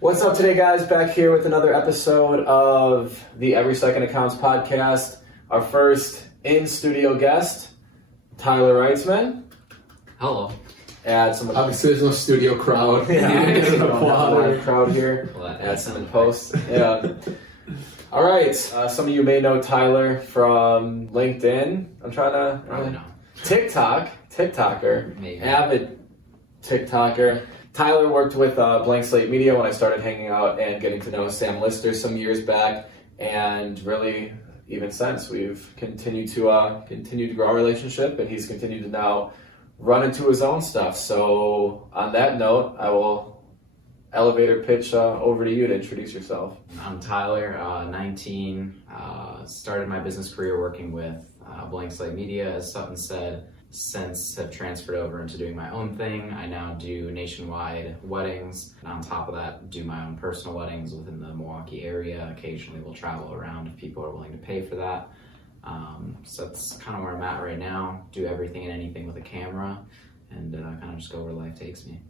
What's up today, guys? Back here with another episode of the Every Second Accounts podcast. Our first in-studio guest, Tyler Wrightsman. Hello. Obviously, there's no studio crowd. Live crowd here. Add some in post. Yeah. All right. Some of you may know Tyler from LinkedIn. Probably not. TikToker. Maybe. Avid TikToker. Tyler worked with Blank Slate Media when I started hanging out and getting to know Sam Lister some years back, and really even since we've continued to grow our relationship, and he's continued to now run into his own stuff. So on that note, I will elevator pitch over to you to introduce yourself. I'm Tyler, 19. Started my business career working with Blank Slate Media, as Sutton said. Since have transferred over into doing my own thing. I now do nationwide weddings, and on top of that, do my own personal weddings within the Milwaukee area. Occasionally we'll travel around if people are willing to pay for that. So that's kind of where I'm at right now. Do everything and anything with a camera, and kind of just go where life takes me.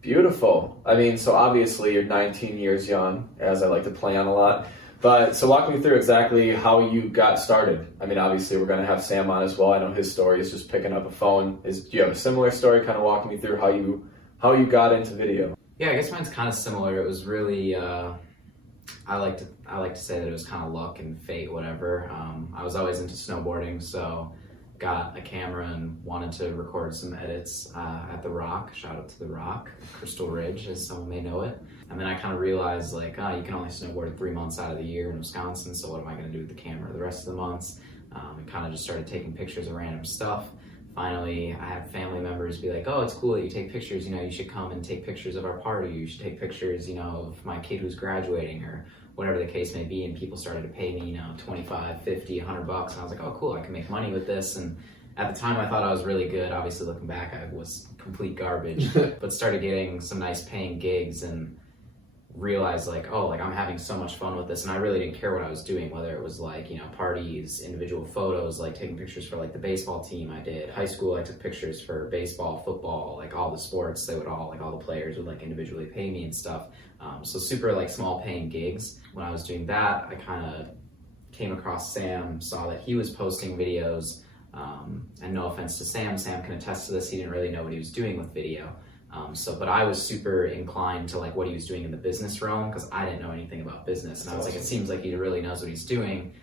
Beautiful. I mean, so obviously you're 19 years young, as I like to play on a lot. But so walk me through exactly how you got started. I mean, obviously we're going to have Sam on as well. I know his story is just picking up a phone. Do you have a similar story? Kind of walk me through how you got into video. Yeah, I guess mine's kind of similar. It was really I like to say that it was kind of luck and fate, whatever. I was always into snowboarding, so got a camera and wanted to record some edits at The Rock. Shout out to The Rock, Crystal Ridge, as some may know it. And then I kind of realized, you can only snowboard 3 months out of the year in Wisconsin, so what am I going to do with the camera the rest of the months? And kind of just started taking pictures of random stuff. Finally, I had family members be like, oh, it's cool that you take pictures, you should come and take pictures of our party, you should take pictures, of my kid who's graduating, or whatever the case may be. And people started to pay me, $25, $50, $100, and I was like, oh, cool, I can make money with this. And at the time I thought I was really good. Obviously looking back, I was complete garbage, but started getting some nice paying gigs and realized I'm having so much fun with this. And I really didn't care what I was doing, whether it was parties, individual photos, taking pictures for the baseball team I did. High school, I took pictures for baseball, football, all the sports. They would all the players would individually pay me and stuff. So super small paying gigs. When I was doing that, I kind of came across Sam, saw that he was posting videos. And no offense to Sam can attest to this, he didn't really know what he was doing with video. But I was super inclined to what he was doing in the business realm, because I didn't know anything about business. And I was like, it seems like he really knows what he's doing,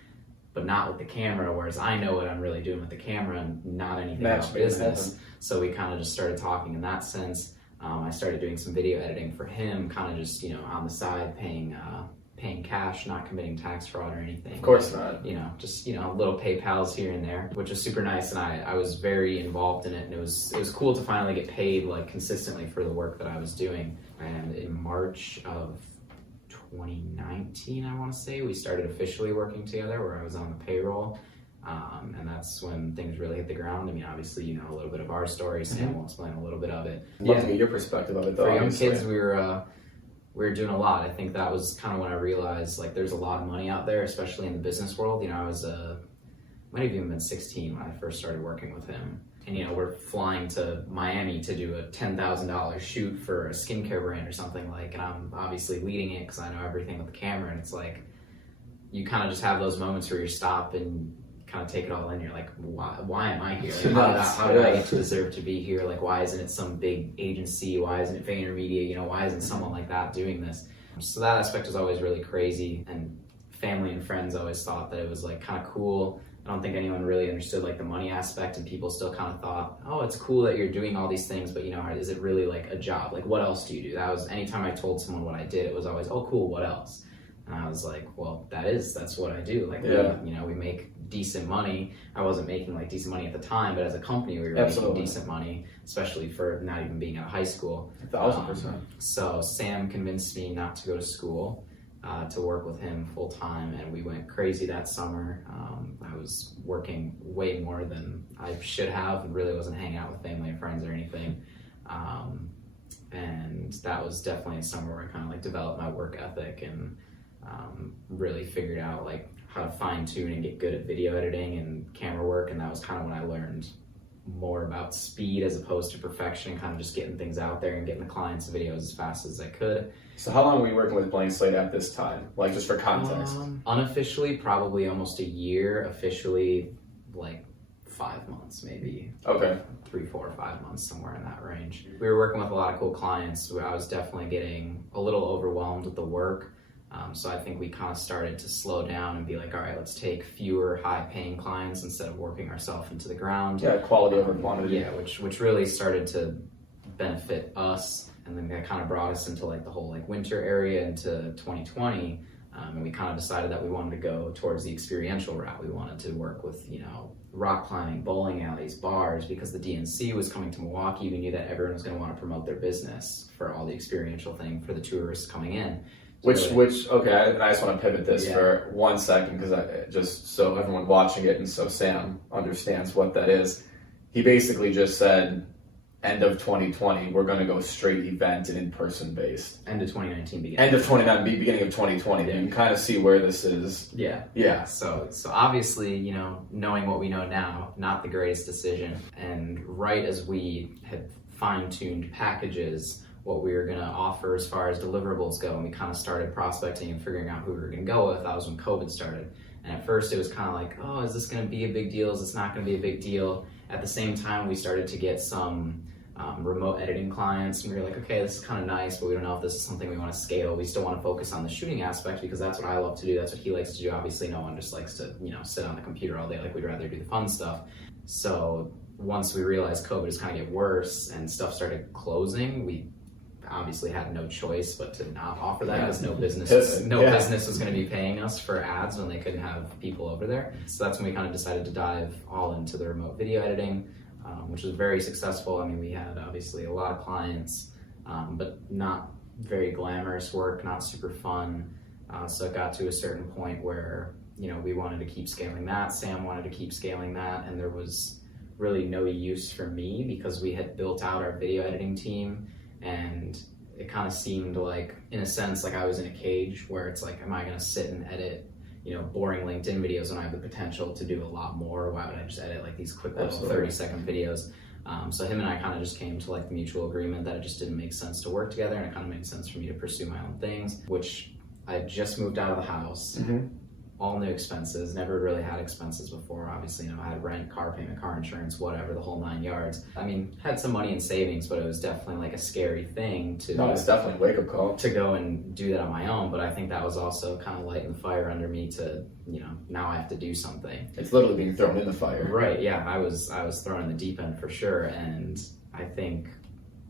but not with the camera, whereas I know what I'm really doing with the camera and not anything about business. So we kind of just started talking in that sense. I started doing some video editing for him, kind of just, on the side, paying cash, not committing tax fraud or anything. Of course not. Just little PayPals here and there, which was super nice, and I was very involved in it, and it was cool to finally get paid consistently for the work that I was doing. And in March of 2019, I want to say, we started officially working together, where I was on the payroll. And that's when things really hit the ground. I mean, obviously, you know a little bit of our story. Sam will explain a little bit of it. Love to get your perspective of it, though. For young kids, we were doing a lot. I think that was kind of when I realized there's a lot of money out there, especially in the business world. I was might have even been 16 when I first started working with him. And we're flying to Miami to do a $10,000 shoot for a skincare brand or something, and I'm obviously leading it because I know everything with the camera. And it's you kind of just have those moments where you stop and kind of take it all in. You're like, why am I here? How did I get to deserve to be here? Why isn't it some big agency? Why isn't it VaynerMedia? Why isn't someone like that doing this? So that aspect was always really crazy, and family and friends always thought that it was kind of cool. I don't think anyone really understood the money aspect, and people still kind of thought, oh, it's cool that you're doing all these things, but is it really a job? What else do you do? That was, anytime I told someone what I did, it was always, oh, cool, what else? And I was like, well, that's what I do. We make decent money. I wasn't making decent money at the time, but as a company, we were making decent money, especially for not even being out of high school. 1,000%. So Sam convinced me not to go to school, to work with him full time, and we went crazy that summer. I was working way more than I should have, and really wasn't hanging out with family and friends or anything. And that was definitely a summer where I kind of developed my work ethic and really figured out how to fine tune and get good at video editing and camera work. And that was kind of when I learned more about speed as opposed to perfection, kind of just getting things out there and getting the clients videos as fast as I could. So how long were you working with Blank Slate at this time? Like, just for context. Unofficially, probably almost a year. Officially, like 5 months, maybe. Okay. 3, 4, 5 months, somewhere in that range. We were working with a lot of cool clients. I was definitely getting a little overwhelmed with the work. So I think we kind of started to slow down and be like, all right, let's take fewer high-paying clients instead of working ourselves into the ground. Yeah, quality over quantity. Yeah, which really started to benefit us, and then that kind of brought us into like the whole like winter area into 2020. And we kind of decided that we wanted to go towards the experiential route. We wanted to work with, rock climbing, bowling alleys, bars, because the DNC was coming to Milwaukee. We knew that everyone was going to want to promote their business for all the experiential thing for the tourists coming in. Okay, I just want to pivot this for 1 second, because just so everyone watching it and so Sam understands what that is. He basically just said, end of 2020, we're going to go straight event and in-person based. End of 2019, beginning. End of 2019, beginning of 2020. Yeah. You can kind of see where this is. Yeah. Yeah. So obviously, knowing what we know now, not the greatest decision. And right as we had fine-tuned packages, what we were going to offer as far as deliverables go, and we kind of started prospecting and figuring out who we were going to go with, that was when COVID started. And at first it was kind of like, oh, is this going to be a big deal? Is this not going to be a big deal? At the same time, we started to get some remote editing clients, and we were like, okay, this is kind of nice, but we don't know if this is something we want to scale. We still want to focus on the shooting aspect, because that's what I love to do. That's what he likes to do. Obviously, no one just likes to, sit on the computer all day. Like, we'd rather do the fun stuff. So once we realized COVID was kind of get worse and stuff started closing, we obviously had no choice but to not offer that, because no business was going to be paying us for ads when they couldn't have people over there. So that's when we kind of decided to dive all into the remote video editing, which was very successful. I mean, we had obviously a lot of clients, but not very glamorous work, not super fun. So it got to a certain point where, we wanted to keep scaling that. Sam wanted to keep scaling that, and there was really no use for me, because we had built out our video editing team. And it kind of seemed like, in a sense, like I was in a cage where it's like, am I going to sit and edit, boring LinkedIn videos when I have the potential to do a lot more? Why would I just edit like these quick little 30-second videos? So him and I kind of just came to like the mutual agreement that it just didn't make sense to work together, and it kind of made sense for me to pursue my own things, which I just moved out of the house. Mm-hmm. All new expenses, never really had expenses before. Obviously, I had rent, car payment, car insurance, whatever, the whole 9 yards. I mean, had some money in savings, but it was definitely like a scary thing to... No, it's definitely a wake-up call. To go and do that on my own, but I think that was also kind of lighting the fire under me to, now I have to do something. It's literally being thrown in the fire. Right, yeah, I was thrown in the deep end for sure, and I think,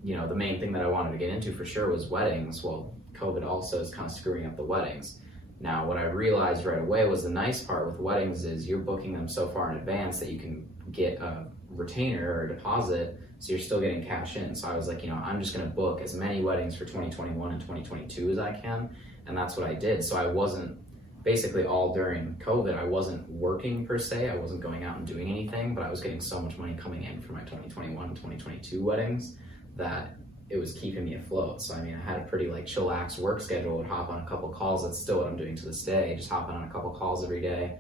the main thing that I wanted to get into for sure was weddings. Well, COVID also is kind of screwing up the weddings. Now, what I realized right away was the nice part with weddings is you're booking them so far in advance that you can get a retainer or a deposit, so you're still getting cash in. So I was like, I'm just going to book as many weddings for 2021 and 2022 as I can, and that's what I did. So I wasn't, basically all during COVID, I wasn't working per se, I wasn't going out and doing anything, but I was getting so much money coming in for my 2021 and 2022 weddings that it was keeping me afloat. So I mean, I had a pretty chillax work schedule. Would hop on a couple calls. That's still what I'm doing to this day. Just hopping on a couple calls every day,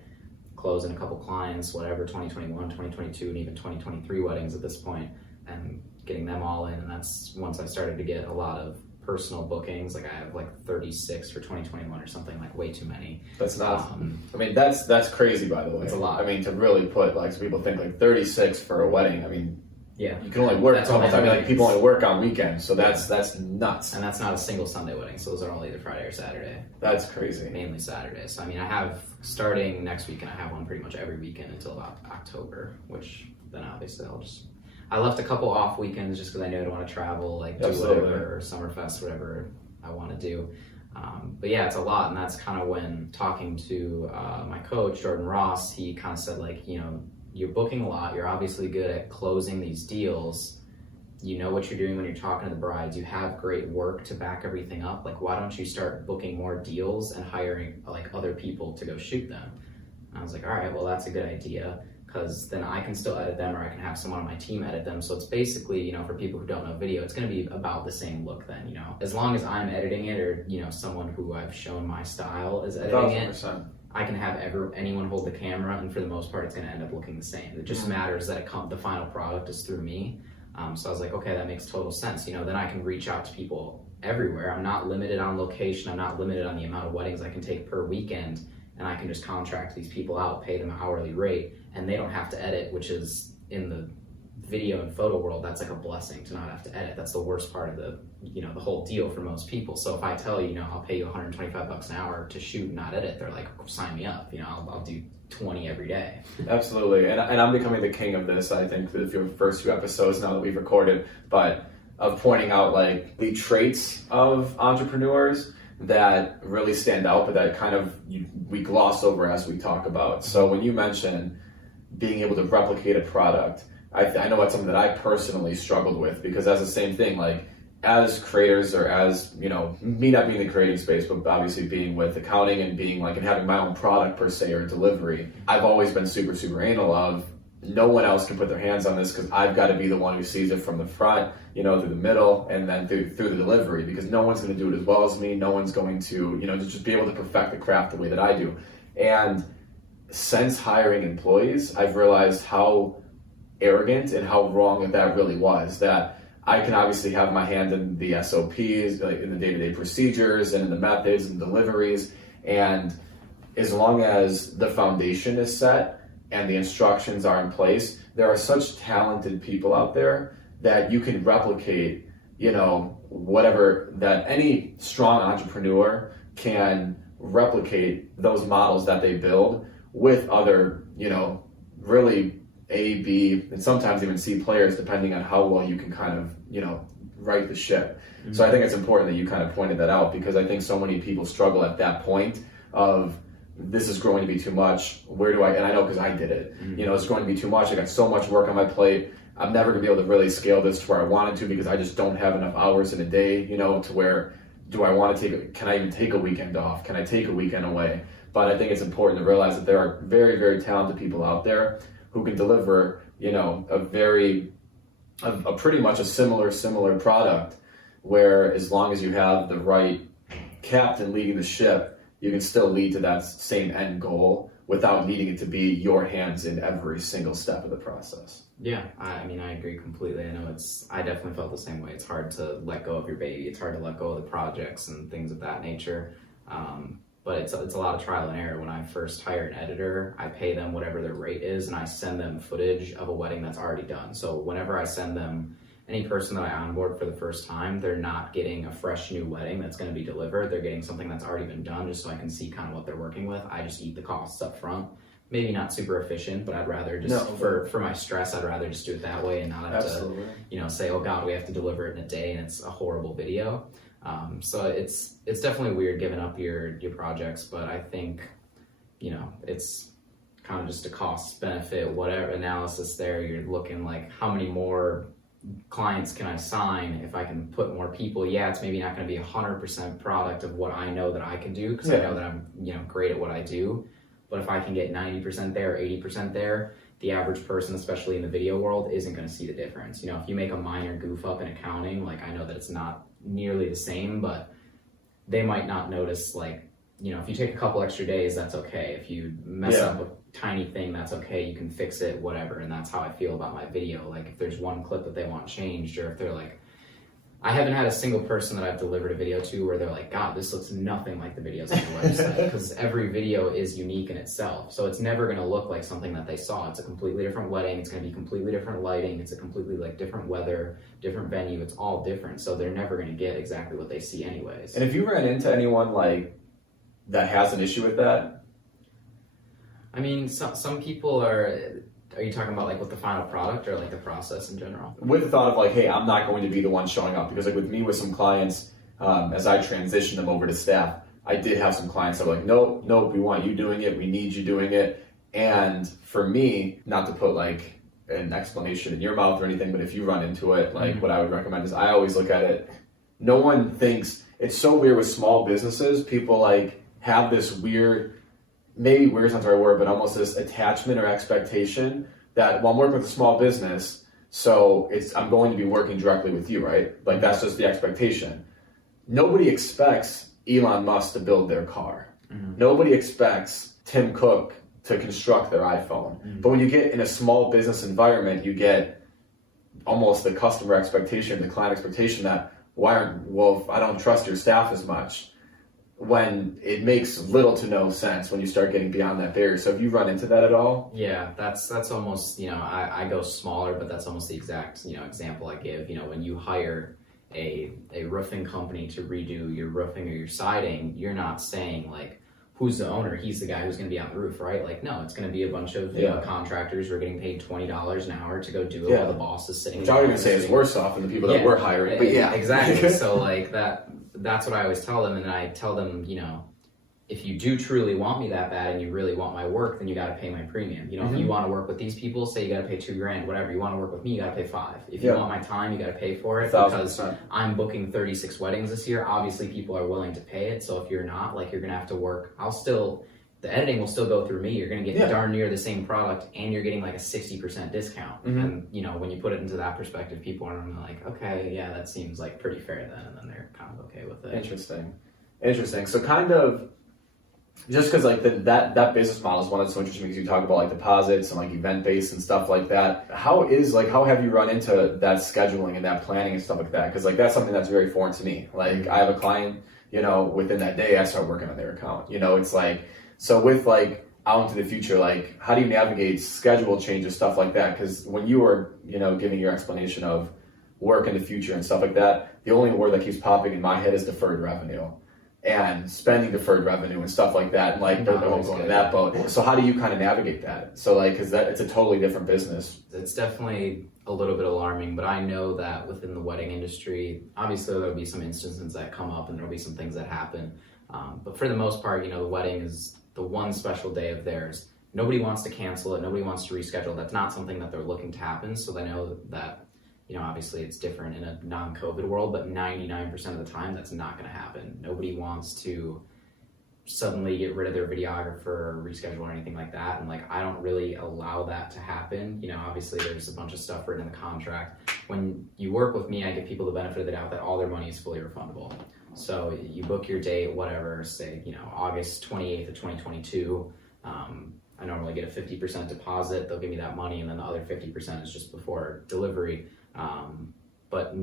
closing a couple clients, whatever, 2021, 2022, and even 2023 weddings at this point, and getting them all in. And that's once I started to get a lot of personal bookings. Like I have 36 for 2021 or something, way too many. That's not, I mean, that's crazy, by the way. It's a lot. I mean, to really put, so people think 36 for a wedding. I mean, yeah, you can only work. It's almost, people only work on weekends, so that's nuts. And that's not a single Sunday wedding, so those are all either Friday or Saturday. That's crazy. Mainly Saturday. So I mean, I have, starting next weekend, I have one pretty much every weekend until about October, which then obviously I left a couple off weekends just because I know I don't want to travel, do whatever, or Summerfest, whatever I want to do. But yeah, it's a lot, and that's kind of when talking to my coach, Jordan Ross, he kind of said you're booking a lot, you're obviously good at closing these deals, you know what you're doing when you're talking to the brides, you have great work to back everything up, why don't you start booking more deals and hiring other people to go shoot them? And I was like, all right, well that's a good idea, because then I can still edit them, or I can have someone on my team edit them. So it's basically, for people who don't know video, it's going to be about the same look then, as long as I'm editing it, or, someone who I've shown my style is editing 1,000%. I can have anyone hold the camera, and for the most part, it's going to end up looking the same. It just matters that the final product is through me. So I was like, okay, that makes total sense. You know, then I can reach out to people everywhere. I'm not limited on location. I'm not limited on the amount of weddings I can take per weekend, and I can just contract these people out, pay them an hourly rate, and they don't have to edit, which is in the video and photo world, that's like a blessing to not have to edit. That's the worst part of the whole deal for most people. So if I tell you, I'll pay you $125 an hour to shoot and not edit, they're like, sign me up. I'll do 20 every day. Absolutely. And I'm becoming the king of this, I think, for the first few episodes now that we've recorded, but of pointing out like the traits of entrepreneurs that really stand out, but that kind of we gloss over as we talk about. So when you mention being able to replicate a product, I know that's something that I personally struggled with, because that's the same thing, like as creators, or as, me not being in the creating space, but obviously being with accounting and being like, and having my own product per se, or delivery, I've always been super, super anal of no one else can put their hands on this, because I've got to be the one who sees it from the front, through the middle, and then through the delivery, because no one's going to do it as well as me. No one's going to, just be able to perfect the craft the way that I do. And since hiring employees, I've realized how arrogant and how wrong that really was. That I can obviously have my hand in the SOPs, like in the day-to-day procedures and in the methods and deliveries, and as long as the foundation is set and the instructions are in place, there are such talented people out there that you can replicate, whatever, that any strong entrepreneur can replicate those models that they build with other, really A, B, and sometimes even C players, depending on how well you can kind of, right the ship. Mm-hmm. So I think it's important that you kind of pointed that out, because I think so many people struggle at that point of, this is going to be too much. Where do and I know because I did it. Mm-hmm. It's going to be too much. I got so much work on my plate. I'm never going to be able to really scale this to where I wanted to, because I just don't have enough hours in a day, to where do I want to can I even take a weekend off? Can I take a weekend away? But I think it's important to realize that there are very, very talented people out there who can deliver, a pretty much a similar product, where as long as you have the right captain leading the ship, you can still lead to that same end goal without needing it to be your hands in every single step of the process. Yeah, I agree completely. I know I definitely felt the same way. It's hard to let go of your baby. It's hard to let go of the projects and things of that nature. But it's a lot of trial and error. When I first hire an editor, I pay them whatever their rate is, and I send them footage of a wedding that's already done. So whenever I send them any person that I onboard for the first time, they're not getting a fresh new wedding that's going to be delivered. They're getting something that's already been done, just so I can see kind of what they're working with. I just eat the costs up front. Maybe not super efficient, but I'd rather just, for my stress, I'd rather just do it that way and not have to, say, oh God, we have to deliver it in a day and it's a horrible video. So it's definitely weird giving up your projects, but I think, it's kind of just a cost benefit, whatever analysis there. You're looking like, how many more clients can I sign if I can put more people? Yeah, it's maybe not going to be 100% product of what I know that I can do, because I know that I'm, great at what I do. But if I can get 90% there, 80% there, the average person, especially in the video world, isn't going to see the difference. If you make a minor goof up in accounting, like, I know that it's not nearly the same, but they might not notice, like, if you take a couple extra days, that's okay. If you mess up a tiny thing, that's okay. You can fix it, whatever. And that's how I feel about my video. Like, if there's one clip that they want changed, or if they're like, I haven't had a single person that I've delivered a video to where they're like, God, this looks nothing like the videos on your website, because every video is unique in itself. So it's never going to look like something that they saw. It's a completely different wedding. It's going to be completely different lighting. It's a completely different weather, different venue. It's all different. So they're never going to get exactly what they see anyways. And if you ran into anyone that has an issue with that? I mean, some people are you talking about with the final product, or the process in general? With the thought of hey, I'm not going to be the one showing up, because with me, with some clients, as I transitioned them over to staff, I did have some clients that were like, nope, we want you doing it. We need you doing it. And for me, not to put an explanation in your mouth or anything, but if you run into it, what I would recommend is, I always look at it, no one thinks, it's so weird with small businesses, people have this weird, maybe weird's not the right word, but almost this attachment or expectation that, well, I'm working with a small business, so I'm going to be working directly with you, right? That's just the expectation. Nobody expects Elon Musk to build their car. Mm-hmm. Nobody expects Tim Cook to construct their iPhone. But when you get in a small business environment, you get almost the customer expectation, the client expectation that, I don't trust your staff as much, when it makes little to no sense when you start getting beyond that barrier. So have you run into that at all? Yeah, that's almost, I go smaller, but that's almost the exact, example I give. When you hire a roofing company to redo your roofing or your siding, you're not saying like, who's the owner? He's the guy who's going to be on the roof, right? Like, no, it's going to be a bunch of contractors who are getting paid $20 an hour to go do it while the boss is sitting. Which I would even say is worse off than the people that we're hiring. But yeah, exactly. So like that's what I always tell them, and then I tell them, if you do truly want me that bad and you really want my work, then you got to pay my premium. If you want to work with these people, say you got to pay $2,000, whatever. You want to work with me, you got to pay $5,000. If you want my time, you got to pay for it, because I'm booking 36 weddings this year. Obviously, people are willing to pay it. So if you're not, like, you're going to have to work. The editing will still go through me. You're going to get darn near the same product, and you're getting like a 60% discount. And, when you put it into that perspective, people are normally like, okay, yeah, that seems like pretty fair then. And then they're kind of okay with it. Interesting. So kind of, just because like that business model is one that's so interesting, because you talk about like deposits and like event based and stuff like that. How have you run into that scheduling and that planning and stuff like that? Because like that's something that's very foreign to me. Like I have a client, within that day I start working on their account. It's like, so with like out into the future, like how do you navigate schedule changes, stuff like that? Because when you were giving your explanation of work in the future and stuff like that, the only word that keeps popping in my head is deferred revenue. And spending deferred revenue and stuff like that, and like don't go in that boat. So how do you kind of navigate that? So like, because it's a totally different business. It's definitely a little bit alarming, but I know that within the wedding industry, obviously there'll be some instances that come up and there'll be some things that happen. But for the most part, the wedding is the one special day of theirs. Nobody wants to cancel it. Nobody wants to reschedule. That's not something that they're looking to happen. So they know that. Obviously it's different in a non-COVID world, but 99% of the time that's not going to happen. Nobody wants to suddenly get rid of their videographer or reschedule or anything like that. And like, I don't really allow that to happen. Obviously there's a bunch of stuff written in the contract. When you work with me, I give people the benefit of the doubt that all their money is fully refundable. So you book your date, whatever, say, August 28th of 2022. I normally get a 50% deposit. They'll give me that money, and then the other 50% is just before delivery. But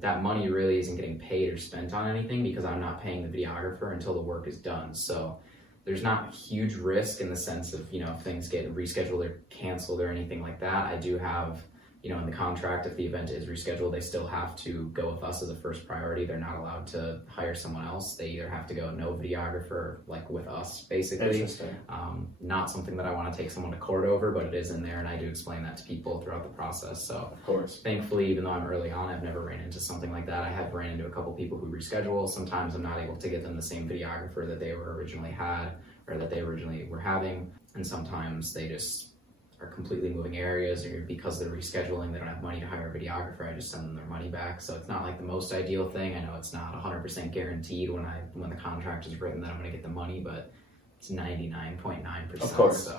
that money really isn't getting paid or spent on anything, because I'm not paying the videographer until the work is done. So there's not huge risk in the sense of, if things get rescheduled or canceled or anything like that. I do have, in the contract, if the event is rescheduled, they still have to go with us as a first priority. They're not allowed to hire someone else. They either have to go no videographer, like with us, basically. Interesting. Not something that I want to take someone to court over, but it is in there, and I do explain that to people throughout the process. So of course, thankfully, even though I'm early on, I've never ran into something like that. I have ran into a couple people who reschedule. Sometimes I'm not able to get them the same videographer that they were originally had, or that they originally were having, and sometimes they just are completely moving areas, or because they're rescheduling, they don't have money to hire a videographer. I just send them their money back. So it's not like the most ideal thing. I know it's not 100% guaranteed when the contract is written that I'm going to get the money, but it's 99.9%. Of course. So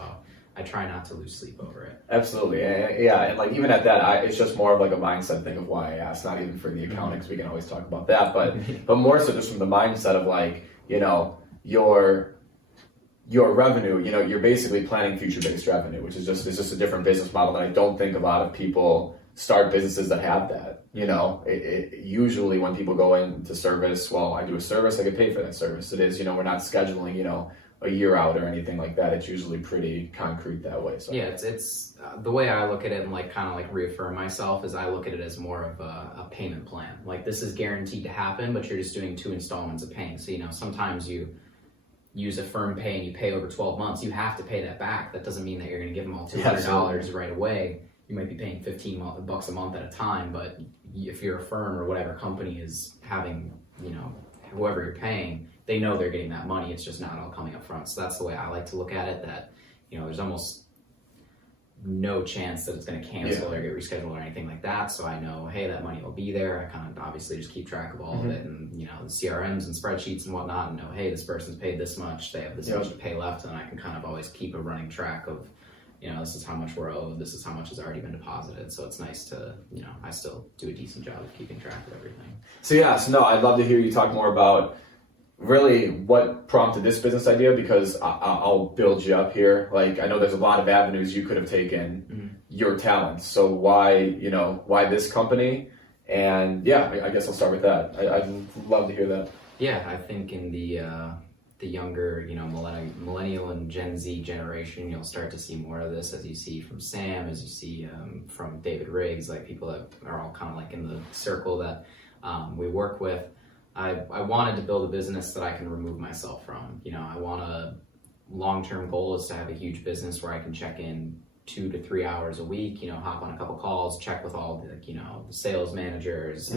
I try not to lose sleep over it. Absolutely. Yeah. And like, even at that, it's just more of like a mindset thing of why I asked, not even for the accounting, because we can always talk about that, but more so just from the mindset of like, your revenue, you're basically planning future-based revenue, which is just a different business model that I don't think a lot of people start businesses that have that. Usually when people go into service, well, I do a service, I get paid for that service. It is, we're not scheduling, a year out or anything like that. It's usually pretty concrete that way. So yeah, it's the way I look at it, and like kind of like reaffirm myself, is I look at it as more of a payment plan. Like, this is guaranteed to happen, but you're just doing 2 installments of paying. So sometimes you use a firm pay and you pay over 12 months, you have to pay that back. That doesn't mean that you're going to give them all $200 right away. You might be paying $15 a month at a time, but if you're a firm or whatever company is having, whoever you're paying, they know they're getting that money. It's just not all coming up front. So that's the way I like to look at it, that, there's almost no chance that it's going to cancel or get rescheduled or anything like that. So I know, hey, that money will be there. I kind of obviously just keep track of all of it, and the CRMs and spreadsheets and whatnot, and know, hey, this person's paid this much, they have this much to pay left, and I can kind of always keep a running track of, this is how much we're owed, this is how much has already been deposited. So it's nice to, I still do a decent job of keeping track of everything. So no, I'd love to hear you talk more about really what prompted this business idea, because I'll build you up here. Like, I know there's a lot of avenues you could have taken your talents. So why this company? And yeah, I guess I'll start with that. I'd love to hear that. Yeah, I think in the younger, millennial and Gen Z generation, you'll start to see more of this, as you see from Sam, as you see from David Riggs, like people that are all kind of like in the circle that we work with. I wanted to build a business that I can remove myself from. I want a long-term goal is to have a huge business where I can check in 2 to 3 hours a week, hop on a couple calls, check with all the, the sales managers,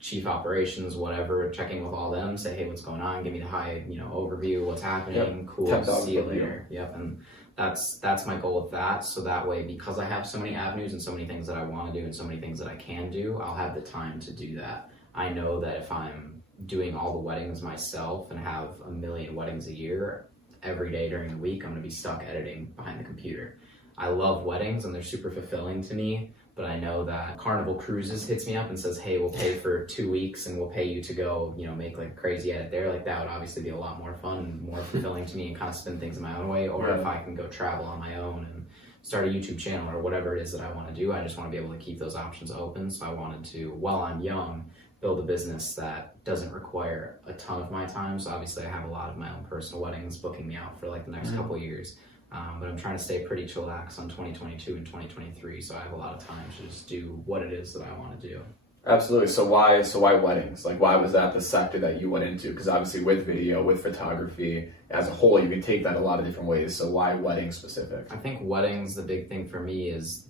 chief operations, whatever, checking with all them, say, hey, what's going on? Give me the high, overview, what's happening. Cool. See you later. Yep. And that's my goal with that. So that way, because I have so many avenues and so many things that I want to do and so many things that I can do, I'll have the time to do that. I know that if I'm doing all the weddings myself and have 1 million weddings a year, every day during the week, I'm going to be stuck editing behind the computer. I love weddings and they're super fulfilling to me, but I know that Carnival Cruises hits me up and says, hey, we'll pay for 2 weeks and we'll pay you to go, make like a crazy edit there. Like that would obviously be a lot more fun and more fulfilling to me and kind of spin things in my own way. Or if I can go travel on my own and start a YouTube channel or whatever it is that I want to do, I just want to be able to keep those options open. So I wanted to, while I'm young, build a business that doesn't require a ton of my time. So obviously I have a lot of my own personal weddings booking me out for like the next couple of years. But I'm trying to stay pretty chillax on 2022 and 2023. So I have a lot of time to just do what it is that I want to do. Absolutely. So why weddings? Like, why was that the sector that you went into? Because obviously with video, with photography as a whole, you can take that a lot of different ways. So why wedding specific? I think weddings, the big thing for me is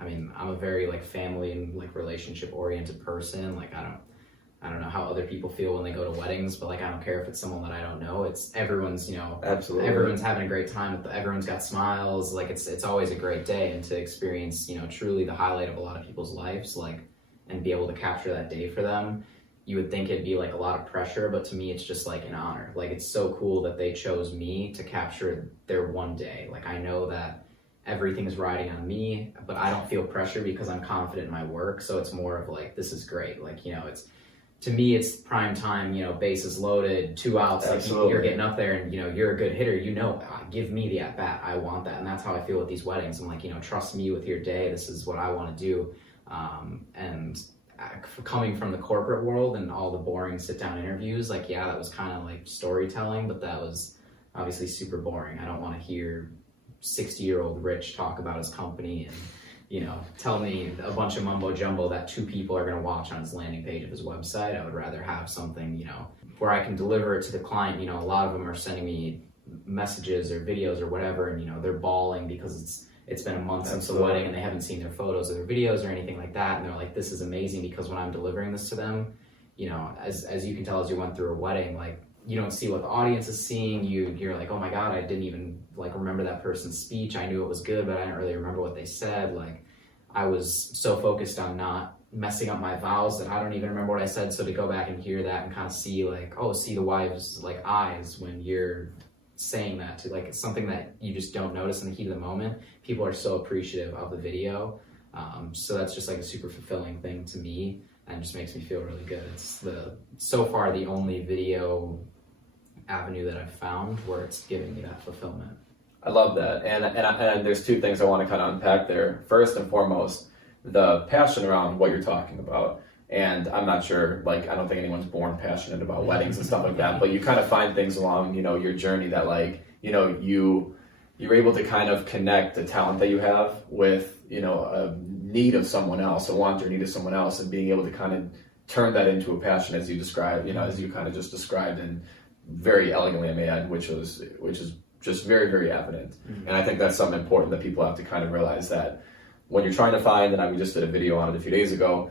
I'm a very like family and like relationship oriented person. Like I don't know how other people feel when they go to weddings, but like I don't care if it's someone that I don't know. It's everyone's, Absolutely. Everyone's having a great time. Everyone's got smiles. Like it's always a great day, and to experience, truly the highlight of a lot of people's lives, like, and be able to capture that day for them. You would think it'd be like a lot of pressure, but to me, it's just like an honor. Like it's so cool that they chose me to capture their one day. Like I know that everything is riding on me, but I don't feel pressure because I'm confident in my work. So it's more of like, this is great. Like, to me, it's prime time, bases loaded, 2 outs, like you're getting up there and, you're a good hitter, give me the at bat. I want that. And that's how I feel with these weddings. I'm like, trust me with your day. This is what I want to do. And coming from the corporate world and all the boring sit down interviews, like, yeah, that was kind of like storytelling, but that was obviously super boring. I don't want to hear 60-year-old Rich talk about his company and, tell me a bunch of mumbo jumbo that 2 people are going to watch on his landing page of his website. I would rather have something, where I can deliver it to the client. A lot of them are sending me messages or videos or whatever, and, they're bawling because it's been a month since the wedding and they haven't seen their photos or their videos or anything like that. And they're like, this is amazing, because when I'm delivering this to them, as you can tell, as you went through a wedding, like, you don't see what the audience is seeing. You're like, oh my God, I didn't even like remember that person's speech. I knew it was good, but I didn't really remember what they said. Like I was so focused on not messing up my vows that I don't even remember what I said. So to go back and hear that and kind of see like, see the wife's like eyes when you're saying that to, like, it's something that you just don't notice in the heat of the moment. People are so appreciative of the video. So that's just like a super fulfilling thing to me and just makes me feel really good. It's so far the only video avenue that I've found where it's giving me that fulfillment. I love that. And there's 2 things I want to kind of unpack there. First and foremost, the passion around what you're talking about. And I'm not sure, like, I don't think anyone's born passionate about weddings and stuff like that, but you kind of find things along, your journey that, like, you're able to kind of connect the talent that you have with, a need of someone else, a want or need of someone else, and being able to kind of turn that into a passion, as you described, as you kind of just described, and very elegantly, I may add, which is just very, very evident. And I think that's something important that people have to kind of realize, that when you're trying to find, and we just did a video on it a few days ago,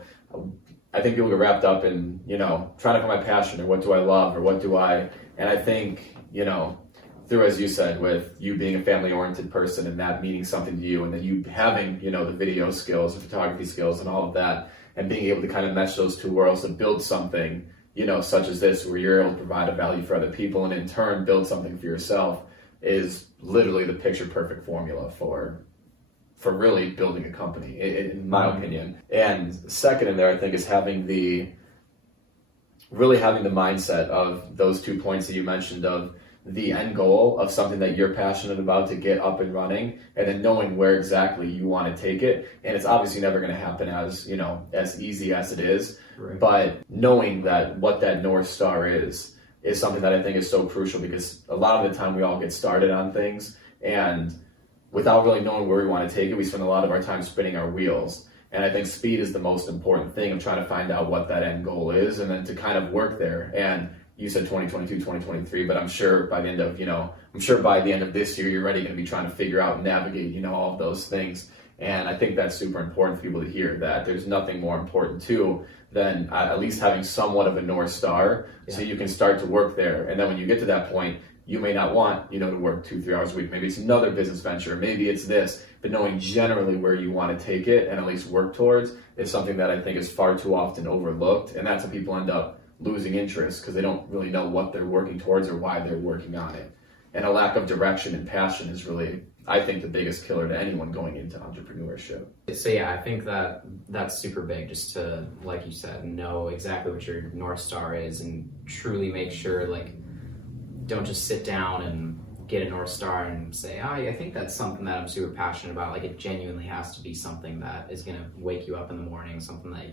I think people get wrapped up in, trying to find my passion, or what do I love, or what do I, and I think, through, as you said, with you being a family-oriented person and that meaning something to you, and then you having, the video skills, the photography skills, and all of that, and being able to kind of mesh those 2 worlds and build something, such as this, where you're able to provide a value for other people and in turn build something for yourself, is literally the picture perfect formula for really building a company, in my opinion. And second in there, I think, is having the really having the mindset of those 2 points that you mentioned of the end goal of something that you're passionate about to get up and running, and then knowing where exactly you want to take it. And it's obviously never going to happen as, as easy as it is, Right. but knowing that what that North Star is something that I think is so crucial, because a lot of the time we all get started on things, and without really knowing where we want to take it, we spend a lot of our time spinning our wheels. And I think speed is the most important thing of trying to find out what that end goal is, and then to kind of work there. And you said 2022, 2023, but I'm sure by the end of this year, you're already going to be trying to figure out and navigate, all of those things. And I think that's super important for people to hear, that there's nothing more important too than at least having somewhat of a North Star, so you can start to work there. And then when you get to that point, you may not want, to work 2-3 hours a week. Maybe it's another business venture, maybe it's this, but knowing generally where you want to take it and at least work towards is something that I think is far too often overlooked. And that's how people end up losing interest, because they don't really know what they're working towards or why they're working on it. And a lack of direction and passion is really, I think, the biggest killer to anyone going into entrepreneurship. So yeah, I think that's super big, just to, like you said, know exactly what your North Star is and truly make sure, like, don't just sit down and get a North Star and say, oh, I think that's something that I'm super passionate about. Like, it genuinely has to be something that is going to wake you up in the morning, something that,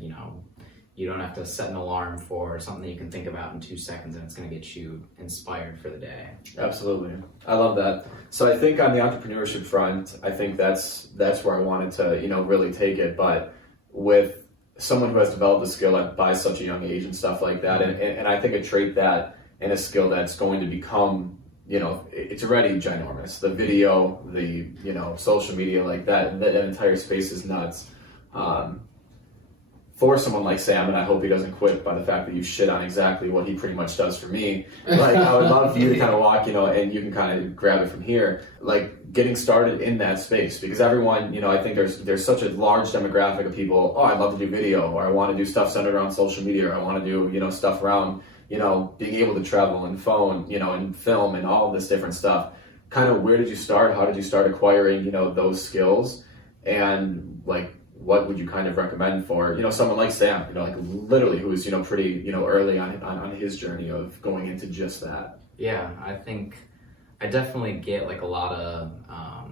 you don't have to set an alarm for, something that you can think about in 2 seconds, and it's going to get you inspired for the day. Absolutely. I love that. So I think on the entrepreneurship front, I think that's where I wanted to, really take it. But with someone who has developed a skill by such a young age and stuff like that, and I think a trait that and a skill that's going to become, it's already ginormous. The video, the, social media, like that entire space is nuts. For someone like Sam, and I hope he doesn't quit by the fact that you shit on exactly what he pretty much does for me. Like, I would love for you to kind of walk, and you can kind of grab it from here, like getting started in that space, because everyone, I think there's such a large demographic of people, oh, I'd love to do video, or I want to do stuff centered around social media, or I want to do, stuff around, being able to travel and phone, and film and all of this different stuff. Kind of, where did you start? How did you start acquiring, those skills? And like, what would you kind of recommend for, someone like Sam, like literally who is, pretty, early on his journey of going into just that? Yeah, I think I definitely get like a lot of, I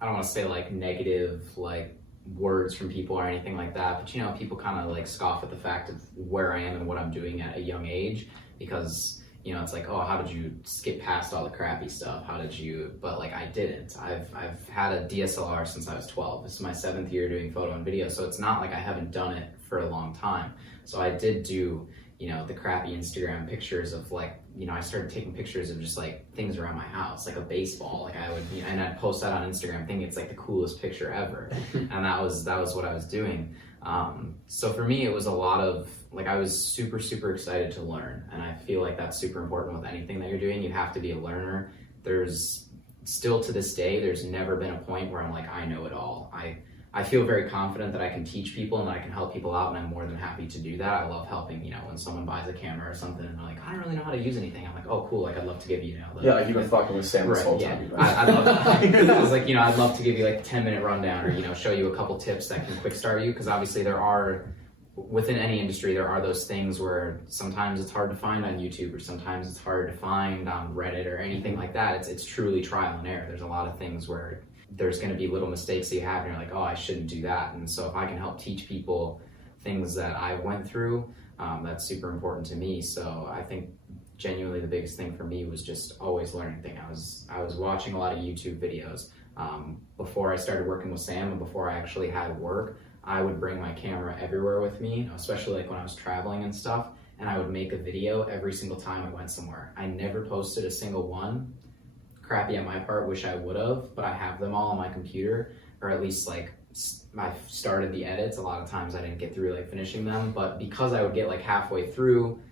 don't want to say like negative, like words from people or anything like that, but people kind of like scoff at the fact of where I am and what I'm doing at a young age, because it's like, oh, how did you skip past all the crappy stuff? How did you? But like, I didn't. I've had a DSLR since I was 12. This is my 7th year doing photo and video, so it's not like I haven't done it for a long time. So I did do, the crappy Instagram pictures of like, I started taking pictures of just like things around my house, like a baseball. Like I would, and I'd post that on Instagram thinking it's like the coolest picture ever. And that was what I was doing. So for me, it was a lot of, like, I was super, super excited to learn. And I feel like that's super important with anything that you're doing. You have to be a learner. There's still to this day, there's never been a point where I'm like, I know it all. I feel very confident that I can teach people and that I can help people out, and I'm more than happy to do that. I love helping, when someone buys a camera or something and they're like, I don't really know how to use anything. I'm like, oh, cool. Like, I'd love to give you, like you've been fucking with Sam this whole time. I'd love I was like, I'd love to give you like a 10-minute rundown or, show you a couple tips that can quick start you. Because obviously within any industry, there are those things where sometimes it's hard to find on YouTube, or sometimes it's hard to find on Reddit or anything like that. It's truly trial and error. There's a lot of things where there's going to be little mistakes that you have and you're like, oh, I shouldn't do that. And so if I can help teach people things that I went through, that's super important to me. So I think genuinely the biggest thing for me was just always learning things. I was watching a lot of YouTube videos. Before I started working with Sam and before I actually had work, I would bring my camera everywhere with me, especially like when I was traveling and stuff, and I would make a video every single time I went somewhere. I never posted a single one. Crappy on my part, wish I would have, but I have them all on my computer, or at least like I started the edits. A lot of times I didn't get through like finishing them, but because I would get like halfway through,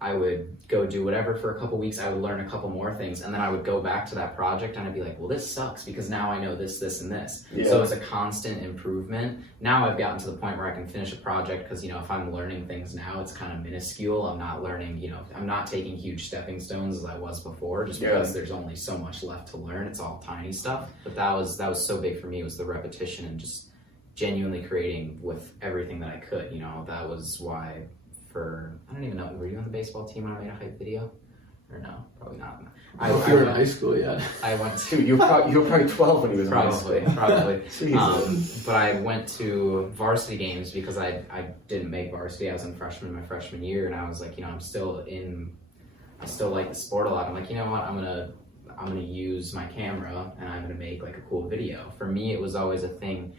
I would go do whatever for a couple weeks. I would learn a couple more things, and then I would go back to that project and I'd be like, well, this sucks because now I know this, this, and this. Yeah. So it's a constant improvement. Now I've gotten to the point where I can finish a project because, if I'm learning things now, it's kind of minuscule. I'm not learning, I'm not taking huge stepping stones as I was before, just because there's only so much left to learn. It's all tiny stuff. But that was so big for me, was the repetition and just genuinely creating with everything that I could. That was why for, I don't even know, were you on the baseball team when I made a hype video? Or no, probably not. I don't know if you were in high school yet. I went to, You were probably 12 when he was in high school. Probably. Jesus. But I went to varsity games because I didn't make varsity. I was in my freshman year, and I was like, I still like the sport a lot. I'm like, you know what, I'm gonna use my camera and I'm gonna make like a cool video. For me, it was always a thing.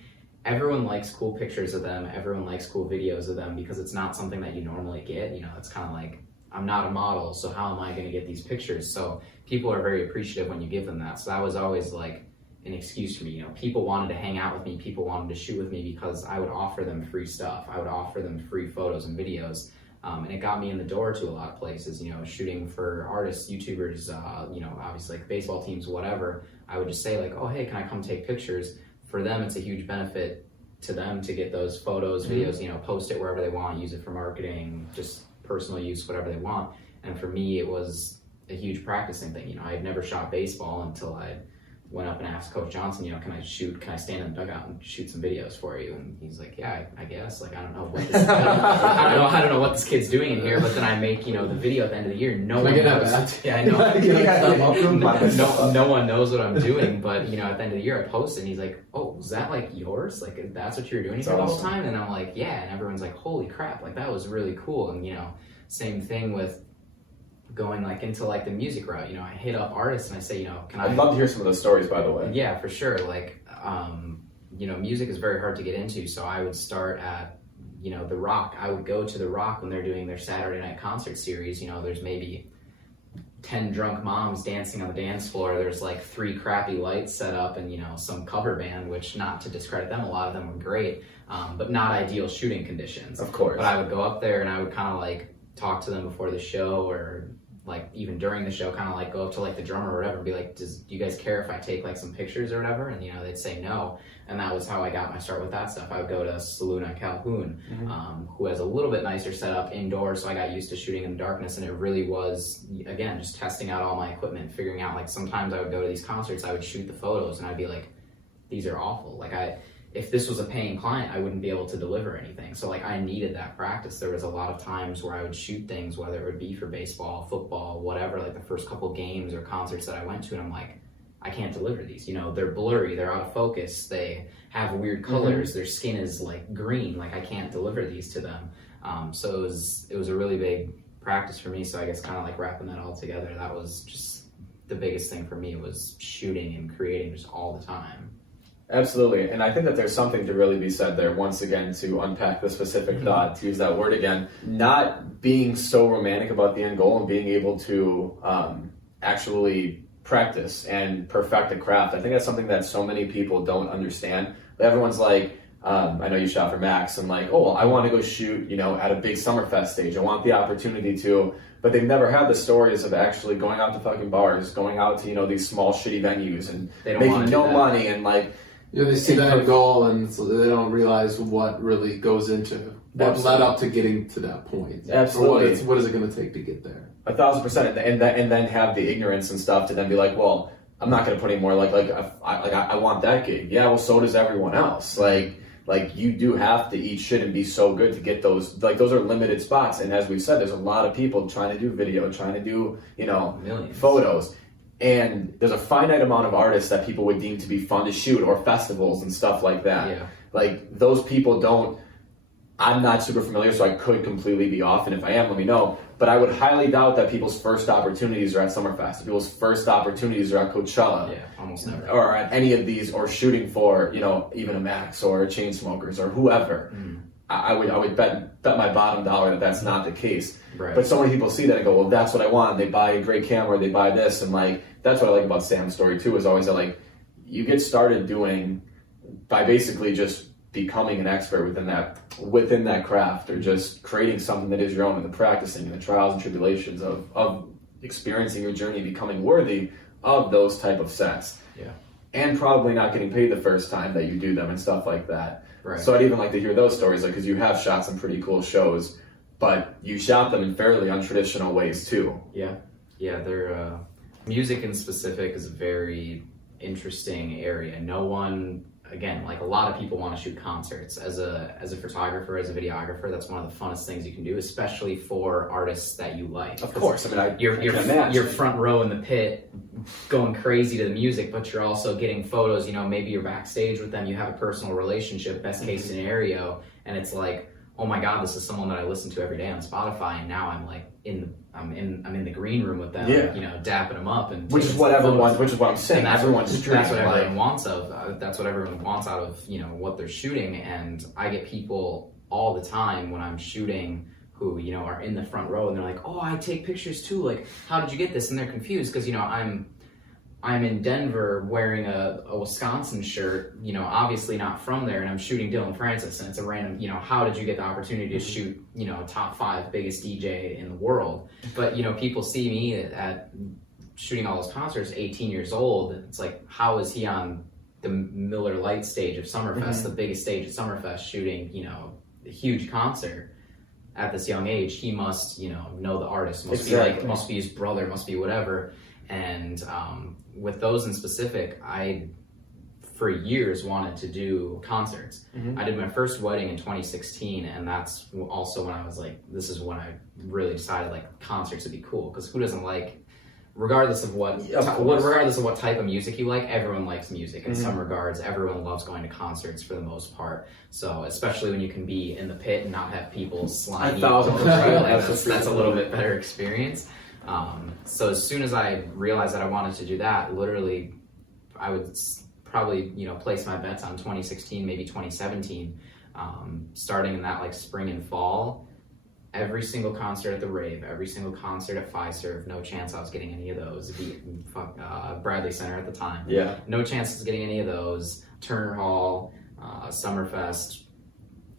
Everyone likes cool pictures of them. Everyone likes cool videos of them because it's not something that you normally get. It's kind of like, I'm not a model, so how am I going to get these pictures? So people are very appreciative when you give them that. So that was always like an excuse for me. People wanted to hang out with me. People wanted to shoot with me because I would offer them free stuff. I would offer them free photos and videos. And it got me in the door to a lot of places, shooting for artists, YouTubers, obviously like baseball teams, whatever. I would just say like, oh, hey, can I come take pictures? For them, it's a huge benefit to them to get those photos, videos, post it wherever they want, use it for marketing, just personal use, whatever they want. And for me, it was a huge practicing thing. I had never shot baseball until I went up and asked Coach Johnson, can I stand in the dugout and shoot some videos for you? And he's like, yeah, I guess. Like, I don't know what this, I don't know what this kid's doing in here. But then I make, the video at the end of the year. No one knows. Yeah, I know. No one knows what I'm doing. But at the end of the year, I post it, and he's like, oh, was that like yours? Like, that's what you were doing here the whole time? And I'm like, yeah. And everyone's like, holy crap! Like, that was really cool. And same thing with going like into like the music route. I hit up artists and I say, I'd love to hear some of those stories, by the way. Yeah, for sure. Like, music is very hard to get into. So I would start at, The Rock. I would go to The Rock when they're doing their Saturday night concert series. There's maybe 10 drunk moms dancing on the dance floor. There's like 3 crappy lights set up and, some cover band, which, not to discredit them, a lot of them were great, but not ideal shooting conditions. Of course. But I would go up there and I would kind of like talk to them before the show, or like even during the show, kind of like go up to like the drummer or whatever and be like, do you guys care if I take like some pictures or whatever? And they'd say no. And that was how I got my start with that stuff. I would go to Saloon at Calhoun, who has a little bit nicer setup indoors, so I got used to shooting in the darkness. And it really was, again, just testing out all my equipment, figuring out, like, sometimes I would go to these concerts, I would shoot the photos and I'd be like, these are awful. Like, if this was a paying client, I wouldn't be able to deliver anything. So like, I needed that practice. There was a lot of times where I would shoot things, whether it would be for baseball, football, whatever, like the first couple games or concerts that I went to, and I'm like, I can't deliver these. They're blurry, they're out of focus, they have weird colors, their skin is like green, like I can't deliver these to them. So it was a really big practice for me. So I guess kind of like wrapping that all together, that was just the biggest thing for me, was shooting and creating just all the time. Absolutely. And I think that there's something to really be said there, once again, to unpack the specific thought, to use that word again, not being so romantic about the end goal and being able to actually practice and perfect a craft. I think that's something that so many people don't understand. Everyone's like, I know you shot for Max, and like, oh, well, I want to go shoot, at a big Summerfest stage. I want the opportunity to, but they've never had the stories of actually going out to fucking bars, going out to, these small shitty venues and making no money and like, they see that end goal, and so they don't realize what really goes into what led up to getting to that point. Absolutely. What is it going to take to get there? 1,000%, and then have the ignorance and stuff to then be like, well, I'm not going to put any more. I want that gig. Yeah, well, so does everyone else. Like you do have to eat shit and be so good to get those. Like, those are limited spots, and as we've said, there's a lot of people trying to do video, trying to do millions. Photos. And there's a finite amount of artists that people would deem to be fun to shoot, or festivals and stuff like that. Yeah. Like, those people don't, I'm not super familiar, so I could completely be off, and if I am, let me know. But I would highly doubt that people's first opportunities are at Summerfest. People's first opportunities are at Coachella. Yeah, almost never. Or at any of these, or shooting for, even a Max or Chainsmokers or whoever. I would bet my bottom dollar that that's not the case. Right. But so many people see that and go, well, that's what I want. They buy a great camera, they buy this, and like, that's what I like about Sam's story too, is always that, like, you get started doing by basically just becoming an expert within that craft, or just creating something that is your own, and the practicing and the trials and tribulations of experiencing your journey, becoming worthy of those type of sets. Yeah. And probably not getting paid the first time that you do them and stuff like that. Right. So I'd even like to hear those stories, like, because you have shot some pretty cool shows, but you shot them in fairly untraditional ways too. Yeah, they're music in specific is a very interesting area. No one again, like a lot of people want to shoot concerts. As a photographer, as a videographer, that's one of the funnest things you can do, especially for artists that you like. Of course, I mean, you're front row in the pit, going crazy to the music, but you're also getting photos. You know, maybe you're backstage with them, you have a personal relationship, best case scenario, and it's like, oh my God, this is someone that I listen to every day on Spotify, and now I'm like I'm in the green room with them, you know, dapping them up, and which is what I'm saying. That's everyone's what everyone wants of. That's what everyone wants out of, you know, what they're shooting. And I get people all the time when I'm shooting who, you know, are in the front row and they're like, oh, I take pictures too. Like, how did you get this? And they're confused because, you know, I'm in Denver wearing a Wisconsin shirt, you know, obviously not from there, and I'm shooting Dylan Francis, and it's a random, you know, how did you get the opportunity to shoot, you know, top 5 biggest DJ in the world? But, you know, people see me at shooting all those concerts, 18 years old. It's like, how is he on the Miller Lite stage of Summerfest, the biggest stage at Summerfest, shooting, you know, a huge concert at this young age? He must, you know the artist, must be like, must be his brother, must be whatever. And with those in specific, I, for years, wanted to do concerts. I did my first wedding in 2016, and that's also when I was like, this is when I really decided like concerts would be cool, because who doesn't like, regardless of what type of music you like, everyone likes music in some regards. Everyone loves going to concerts for the most part. So especially when you can be in the pit and not have people sliding, that's a little bit better experience. So as soon as I realized that I wanted to do that, literally, I would probably, you know, place my bets on 2016, maybe 2017, starting in that like spring and fall. Every single concert at the Rave, every single concert at Fiserv, no chance I was getting any of those. Bradley Center at the time. Yeah. No chances getting any of those. Turner Hall, Summerfest,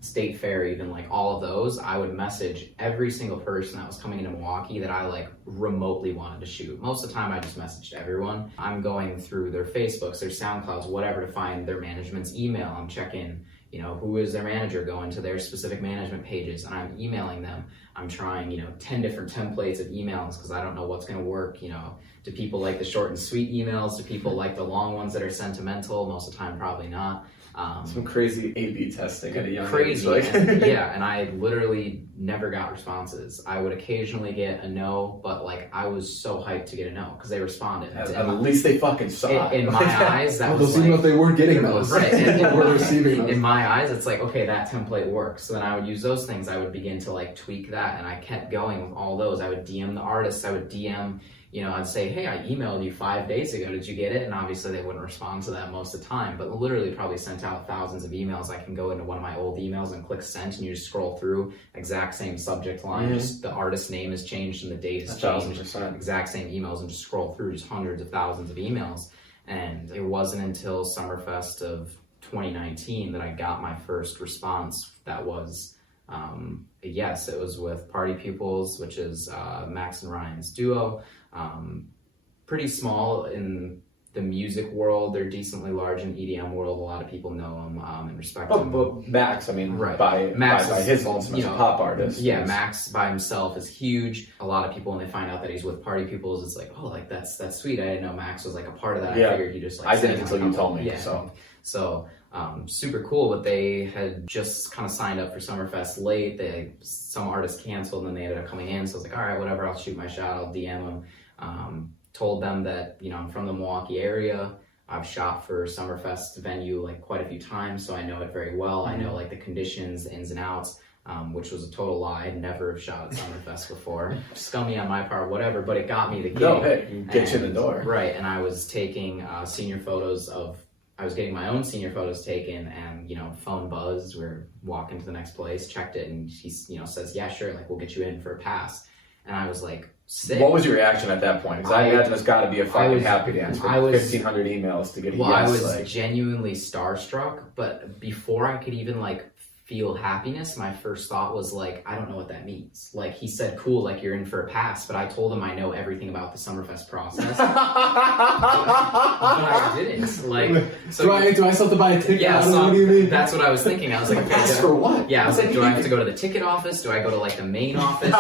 State Fair, even, like all of those, I would message every single person that was coming into Milwaukee that I like remotely wanted to shoot. Most of the time I just messaged everyone. I'm going through their Facebooks, their SoundClouds, whatever, to find their management's email. I'm checking, you know, who is their manager, going to their specific management pages, and I'm emailing them. I'm trying, you know, 10 different templates of emails because I don't know what's going to work. You know, do people like the short and sweet emails? Do people like the long ones that are sentimental? Most of the time, probably not. Some crazy A/B testing at a young age. Like. And I literally never got responses. I would occasionally get a no, but like I was so hyped to get a no because they responded. At least they fucking saw. In my eyes, that was those emails, they weren't getting those. Right. People were receiving those. In my eyes, it's like, okay, that template works. So then I would use those things. I would begin to like tweak that, and I kept going with all those. I would DM the artists. I would DM. You know, I'd say, hey, I emailed you 5 days ago. Did you get it? And obviously they wouldn't respond to that most of the time, but literally probably sent out thousands of emails. I can go into one of my old emails and click send, and you just scroll through, exact same subject line, just the artist's name has changed and the date has changed. 1,000%. Exact same emails, and just scroll through just hundreds of thousands of emails. And it wasn't until Summerfest of 2019 that I got my first response that was yes. It was with Party Pupils, which is Max and Ryan's duo. Pretty small in the music world. They're decently large in EDM world. A lot of people know them and respect them. But Max, I mean, right. by his lonesome as a pop artist. Yeah, Max by himself is huge. A lot of people, when they find out that he's with Party Pupils, it's like, oh, like that's sweet. I didn't know Max was like a part of that. I figured he just like. I didn't until you told me. Yeah. So super cool, but they had just kind of signed up for Summerfest late. Some artists canceled, and then they ended up coming in. So I was like, all right, whatever. I'll shoot my shot. I'll DM them. Told them that, you know, I'm from the Milwaukee area. I've shot for Summerfest venue like quite a few times, so I know it very well. I know like the conditions, the ins and outs, which was a total lie. I'd never have shot at Summerfest before. Scummy on my part, whatever, but it got me the gig. No, hey, get you in the door. Right, and I was taking senior photos I was getting my own senior photos taken, and, you know, phone buzzed. We're walking to the next place, checked it, and he, you know, says, yeah, sure, like we'll get you in for a pass. And I was like, sick. What was your reaction at that point? Because I imagine it's got to be a fucking happy dance for 1,500 emails to get a yes. I was genuinely starstruck, but before I could even like feel happiness, my first thought was like, I don't know what that means. Like, he said, cool, like you're in for a pass, but I told him I know everything about the Summerfest process. But I didn't. Like, so do I still have to buy a ticket? yeah, so what do you mean? that's what I was thinking. I was like, Pass for what? Yeah, I was like, do I have to go to the ticket office? Do I go to like the main office?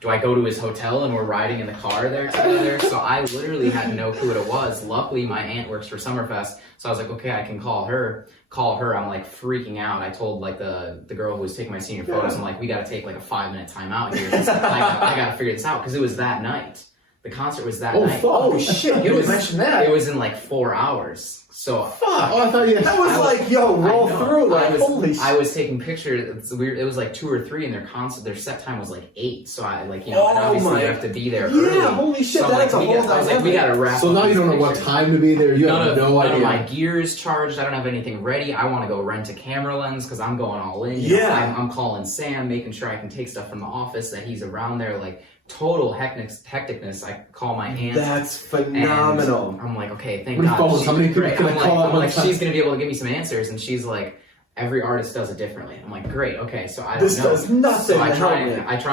Do I go to his hotel and we're riding in the car there together? So I literally had no clue what it was. Luckily, my aunt works for Summerfest, so I was like, okay, I can call her. I'm like freaking out. I told like the girl who was taking my senior photos, I'm like, we got to take like a 5-minute time out here. I got to figure this out, because it was that night. The concert was that night. Oh shit! You mentioned that. It was in like 4 hours. So fuck. Oh, I thought you. That was like, yo, roll through. Like, holy shit. I was taking pictures. It's weird. It was like 2 or 3, and their set time was like 8. So I like, and obviously you have to be there early. Yeah, holy shit. So That's like, a whole I was like, we gotta wrap. So now you don't know what time to be there. You have no idea. None of my gear is charged. I don't have anything ready. I want to go rent a camera lens because I'm going all in. I'm calling Sam, making sure I can take stuff from the office, that he's around there. Like, total hecticness. I call my aunt. That's phenomenal. I'm like, okay, thank What God. phones? How many people can I call? I'm like, she's gonna be able to give me some answers, and she's like, every artist does it differently. I'm like, great, okay, so I don't know. This does nothing. So I try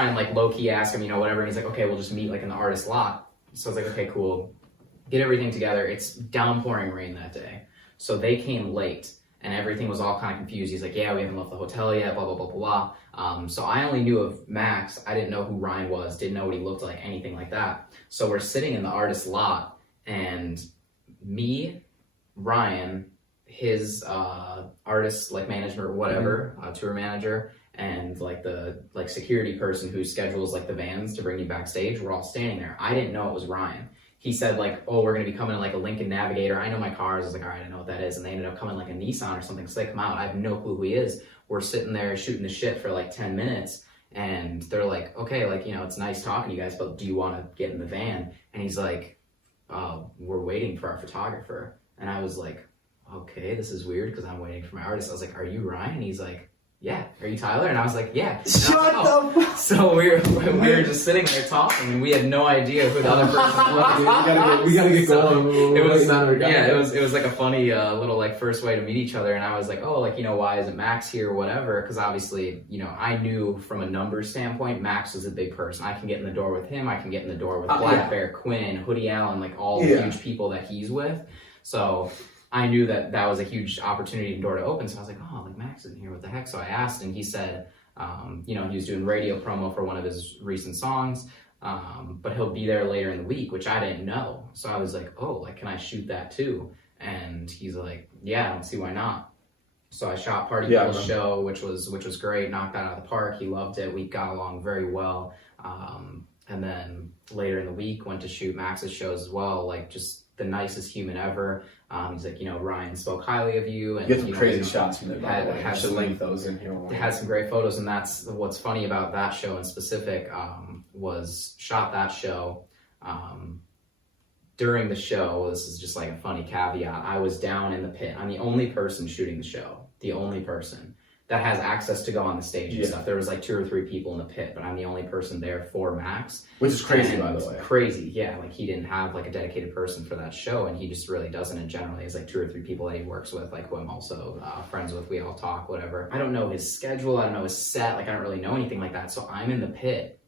and like low key ask him, whatever, and he's like, okay, we'll just meet like in the artist lot. So I was like, okay, cool. Get everything together. It's downpouring rain that day, so they came late. And everything was all kind of confused. He's like, yeah, we haven't left the hotel yet, blah, blah, blah, blah, blah. So I only knew of Max. I didn't know who Ryan was, didn't know what he looked like, anything like that. So we're sitting in the artist lot, and me, Ryan, his artist like manager or whatever, tour manager, and like the like security person who schedules like the vans to bring you backstage, we're all standing there. I didn't know it was Ryan. He said like, oh, we're going to be coming in like a Lincoln Navigator. I know my cars. I was like, all right, I know what that is. And they ended up coming like a Nissan or something. So they come out. I have no clue who he is. We're sitting there shooting the shit for like 10 minutes. And they're like, okay, like, it's nice talking to you guys, but do you want to get in the van? And he's like, we're waiting for our photographer. And I was like, okay, this is weird because I'm waiting for my artist. I was like, are you Ryan? And he's like, yeah. Are you Tyler? And I was like, yeah. Shut up. So we were just sitting there talking, and we had no idea who the other person was. we gotta get going. It was like a funny little like first way to meet each other. And I was like, oh, like, why isn't Max here or whatever? Because obviously, I knew from a numbers standpoint, Max was a big person. I can get in the door with him. I can get in the door with Black Bear, Quinn, Hoodie Allen, like all the huge people that he's with. So I knew that was a huge opportunity and door to open. So I was like, oh, like Max isn't here, what the heck? So I asked, and he said, he was doing radio promo for one of his recent songs, but he'll be there later in the week, which I didn't know. So I was like, oh, like, can I shoot that too? And he's like, yeah, I don't see why not. So I shot Party People's show, which was great, knocked that out of the park. He loved it. We got along very well. And then later in the week, went to shoot Max's shows as well, like just the nicest human ever. He's like, Ryan spoke highly of you. And you get some crazy shots from there, by the way. I should link those in here. Had some great photos, and that's what's funny about that show in specific, was shot that show. During the show, this is just like a funny caveat, I was down in the pit. I'm the only person shooting the show, the only person that has access to go on the stage and stuff. There was like 2 or 3 people in the pit, but I'm the only person there for Max. Which is crazy, by the way. Crazy, yeah. Like, he didn't have like a dedicated person for that show, and he just really doesn't. And generally, it's like 2 or 3 people that he works with, like who I'm also friends with. We all talk, whatever. I don't know his schedule. I don't know his set. Like, I don't really know anything like that. So I'm in the pit.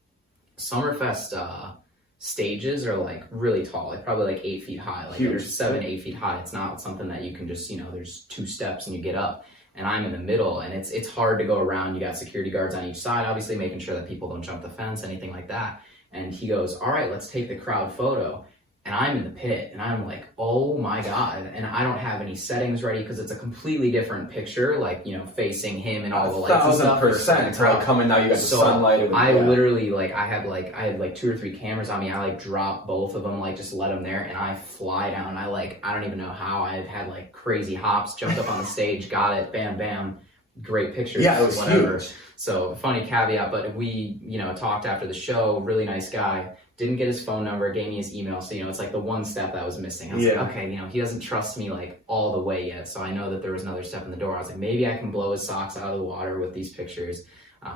Summerfest stages are like really tall, like probably like 8 feet high. Like, they're 7-8 feet high. It's not something that you can just, there's 2 steps and you get up. And I'm in the middle, and it's hard to go around. You got security guards on each side, obviously making sure that people don't jump the fence, anything like that. And he goes, all right, let's take the crowd photo. And I'm in the pit, and I'm like, oh my God. And I don't have any settings ready because it's a completely different picture, like, facing him and all the lights. 1,000%. How coming now, you got the sunlight. I literally, I had 2 or 3 cameras on me. I drop both of them, just let them there, and I fly down. I don't even know how. I've had crazy hops, jumped up on the stage, got it, bam, bam. Great pictures, yeah, it was whatever. Huge. So funny caveat, but we, talked after the show, really nice guy. Didn't get his phone number, gave me his email. So, it's like the one step that was missing. I was like, okay, he doesn't trust me all the way yet. So I know that there was another step in the door. I was like, maybe I can blow his socks out of the water with these pictures.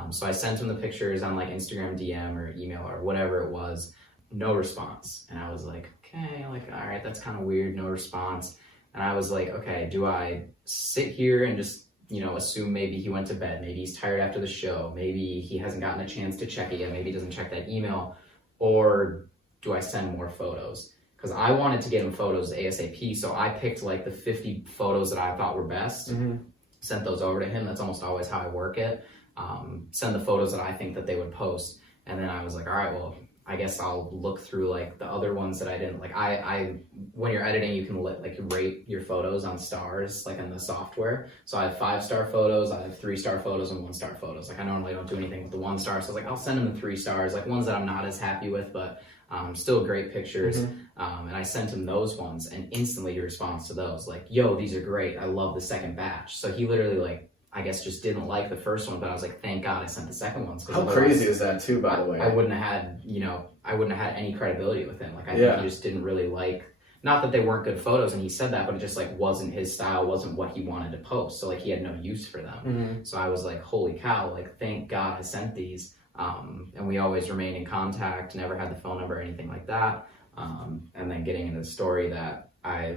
So I sent him the pictures on Instagram DM or email or whatever it was. No response. And I was like, okay, all right, that's kind of weird. No response. And I was like, okay, do I sit here and just assume maybe he went to bed, maybe he's tired after the show, maybe he hasn't gotten a chance to check it yet, maybe he doesn't check that email, or do I send more photos? Because I wanted to get him photos ASAP, so I picked like the 50 photos that I thought were best, sent those over to him. That's almost always how I work it. Send the photos that I think that they would post, and then I was like, all right, well, I guess I'll look through like the other ones that I didn't like. I when you're editing, you can rate your photos on stars, like in the software. So I have 5-star photos, I have 3-star photos, and 1-star photos. Like I normally don't do anything with the 1 star, so I was like, I'll send them the 3 stars, like ones that I'm not as happy with, but still great pictures. And I sent him those ones, and instantly he responds to those like, yo, these are great, I love the second batch. So he literally like, I guess just didn't like the first one, but I was like, thank God I sent the second ones. How crazy is that too, by the way? I wouldn't have had any credibility with him. Like I think he just didn't really like, not that they weren't good photos and he said that, but it just like wasn't his style, wasn't what he wanted to post. So like he had no use for them. So I was like, holy cow, like thank God I sent these. And we always remained in contact, never had the phone number or anything like that. And then getting into the story that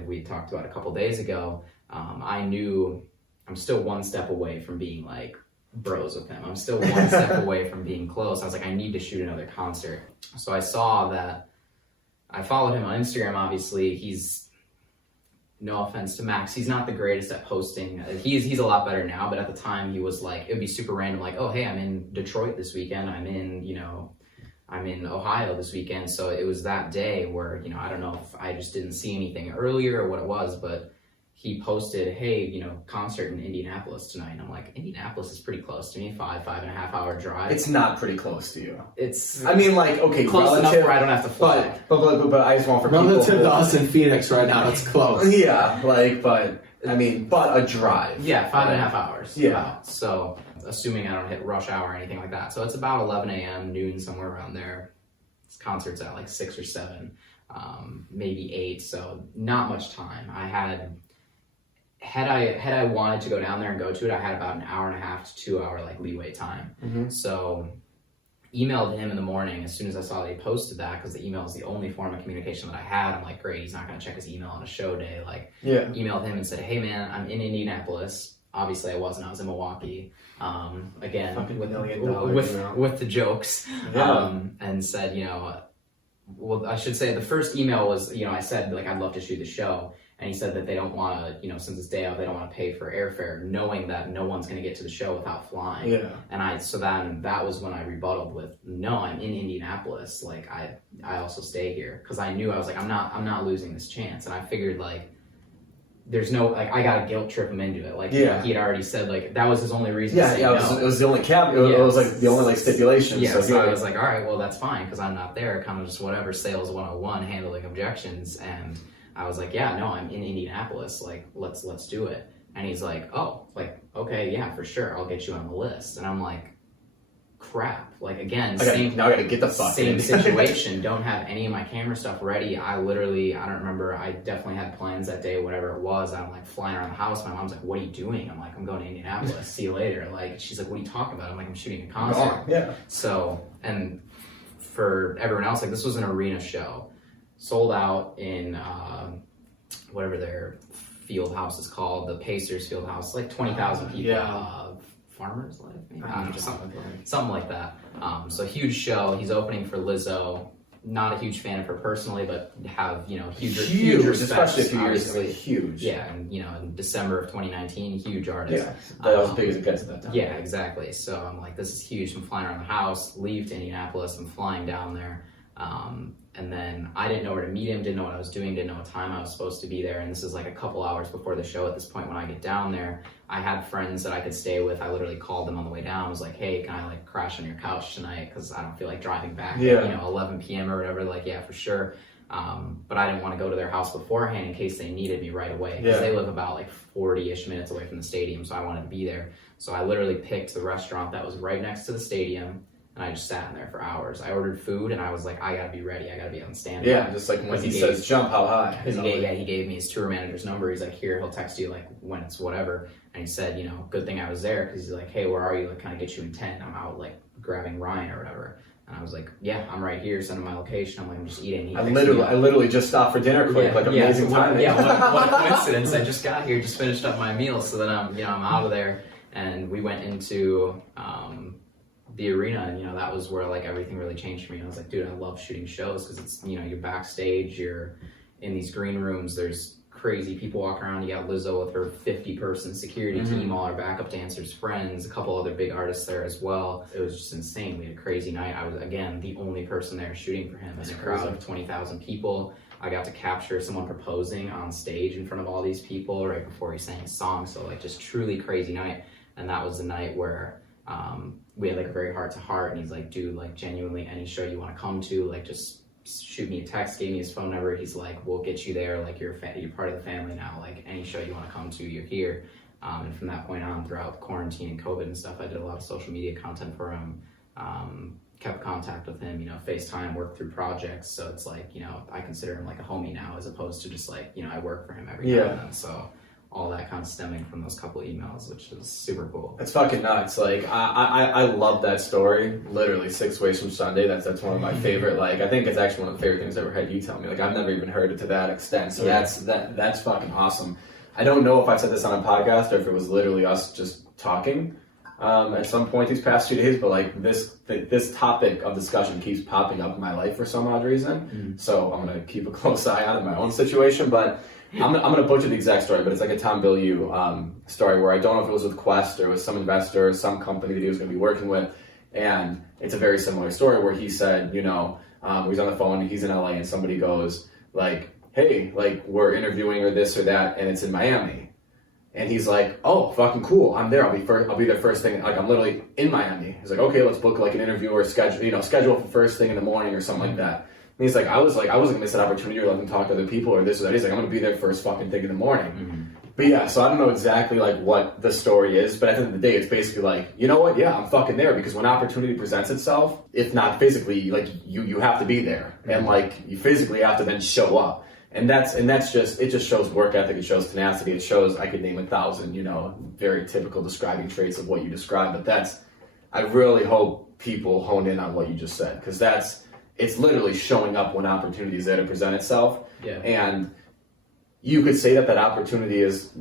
we talked about a couple days ago, I knew I'm still 1 step away from being like bros with him. I'm still 1 step away from being close. I was like, I need to shoot another concert. So I saw that, I followed him on Instagram, obviously. He's, no offense to Max, he's not the greatest at posting. He's a lot better now, but at the time he was like, it would be super random, like, oh, hey, I'm in Detroit this weekend. I'm in Ohio this weekend. So it was that day where, I don't know if I just didn't see anything earlier or what it was, but he posted, hey, concert in Indianapolis tonight. And I'm like, Indianapolis is pretty close to me, 5.5 hour drive. It's not pretty close to you. It's, I mean, like, okay, close relative, enough where I don't have to fly. But I just want for people. Relative to us in Phoenix right now, it's close. Yeah, like, but a drive. Yeah, 5.5 hours. Yeah. About. So assuming I don't hit rush hour or anything like that. So it's about 11 a.m., noon, somewhere around there. This concert's at like 6 or 7, maybe 8. So not much time. Had I wanted to go down there and go to it, I had about an hour and a half to 2 hour like leeway time. So emailed him in the morning as soon as I saw that he posted that, because the email is the only form of communication that I had. I'm like, great, he's not going to check his email on a show day. Like, emailed him and said, hey man, I'm in Indianapolis. Obviously I wasn't, I was in Milwaukee. Again, with the jokes. And said, well, I should say the first email was, I said like, I'd love to shoot the show. And he said that they don't want to, since it's day out, they don't want to pay for airfare, knowing that no one's going to get to the show without flying. And so then that was when I rebutted with, no, I'm in Indianapolis. Like I also stay here, because I knew, I was like, I'm not losing this chance. And I figured like, there's no, like, I got to guilt trip him into it. Like, he had already said like, that was his only reason to say no. It was the only cap. It was like the only like stipulation. So I was like, all right, well that's fine, because I'm not there. Kind of just whatever, sales 101, handling objections. And I was like, yeah, no, I'm in Indianapolis. Like, let's do it. And he's like, oh, like, okay, yeah, for sure, I'll get you on the list. And I'm like, crap. Like, again, I gotta get the fuck same in. situation. Don't have any of my camera stuff ready. I don't remember. I definitely had plans that day, whatever it was. I'm like flying around the house. My mom's like, what are you doing? I'm like, I'm going to Indianapolis. See you later. Like, she's like, what are you talking about? I'm like, I'm shooting a concert. Yeah. So, and for everyone else, like, this was an arena show. Sold out in whatever their field house is called, the Pacers field house, like 20,000 people. Farmers Life, maybe? Something like that. So huge show. He's opening for Lizzo. Not a huge fan of her personally, but have huge respect, especially a few years ago. Huge. Yeah, and in December of 2019, huge artist. Yeah, that was as big as it gets at that time. Yeah, exactly. So I'm like, this is huge. I'm flying around the house, leave to Indianapolis. I'm flying down there. And then I didn't know where to meet him, didn't know what I was doing, didn't know what time I was supposed to be there. And this is like a couple hours before the show at this point when I get down there. I had friends that I could stay with. I literally called them on the way down. I was like, hey, can I like crash on your couch tonight? Because I don't feel like driving back at 11 p.m. or whatever. Like, yeah, for sure. But I didn't want to go to their house beforehand in case they needed me right away. Because they live about like 40-ish minutes away from the stadium. So I wanted to be there. So I literally picked the restaurant that was right next to the stadium. And I just sat in there for hours. I ordered food, and I was like, I gotta be ready. I gotta be on standby. Yeah, just like when he says jump, how high? Because he gave me his tour manager's number. He's like, here, he'll text you like when it's whatever. And he said, good thing I was there, because he's like, hey, where are you? Like, can I get you in 10? I'm out like grabbing Ryan or whatever. And I was like, yeah, I'm right here, send him my location. I'm like, I'm just eating. I literally just stopped for dinner quick, amazing timing. What a coincidence. I just got here, just finished up my meal, so then I'm out of there. And we went into the arena, and that was where like everything really changed for me. I was like, dude, I love shooting shows because it's you're backstage, you're in these green rooms, there's crazy people walking around. You got Lizzo with her 50-person security team, all our backup dancers, friends, a couple other big artists there as well. It was just insane. We had a crazy night. I was again the only person there shooting for him in a crowd of 20,000 people. I got to capture someone proposing on stage in front of all these people right before he sang his song. So like just truly crazy night. And that was the night where we had like a very heart-to-heart, and he's like, dude, like genuinely any show you want to come to, like just shoot me a text, gave me his phone number. He's like, we'll get you there, like you're part of the family now, like any show you want to come to, you're here. And from that point on, throughout quarantine and COVID and stuff, I did a lot of social media content for him, kept contact with him, FaceTime, worked through projects. So it's like, I consider him like a homie now, as opposed to just like, I work for him every now and then. So all that kind of stemming from those couple emails, which is super cool. It's fucking nuts. Like I love that story. Literally 6 ways from Sunday. That's one of my favorite. Like I think it's actually one of the favorite things I ever had you tell me. Like I've never even heard it to that extent. So that's fucking awesome. I don't know if I said this on a podcast or if it was literally us just talking at some point these past 2 days. But like this topic of discussion keeps popping up in my life for some odd reason. So I'm gonna keep a close eye on it in my own situation, but. I'm gonna butcher the exact story, but it's like a Tom Bilyeu story where I don't know if it was with Quest or with some investor or some company that he was gonna be working with, and it's a very similar story where he said, he's on the phone, he's in LA, and somebody goes like, hey, like we're interviewing or this or that, and it's in Miami, and he's like, oh, fucking cool, I'm there, I'll be there first thing, like I'm literally in Miami. He's like, okay, let's book like an interview or schedule for first thing in the morning or something like that. And he's like, I wasn't gonna miss that opportunity or let them talk to other people or this or that. He's like, I'm gonna be there first fucking thing in the morning. But yeah, so I don't know exactly like what the story is, but at the end of the day, it's basically like, you know what? Yeah, I'm fucking there, because when opportunity presents itself, if not physically, like you have to be there, and like you physically have to then show up, and that's just it just shows work ethic, it shows tenacity, it shows I could name 1,000 very typical describing traits of what you described, but I really hope people hone in on what you just said, because it's literally showing up when opportunity is there to present itself. Yeah. And you could say that opportunity is,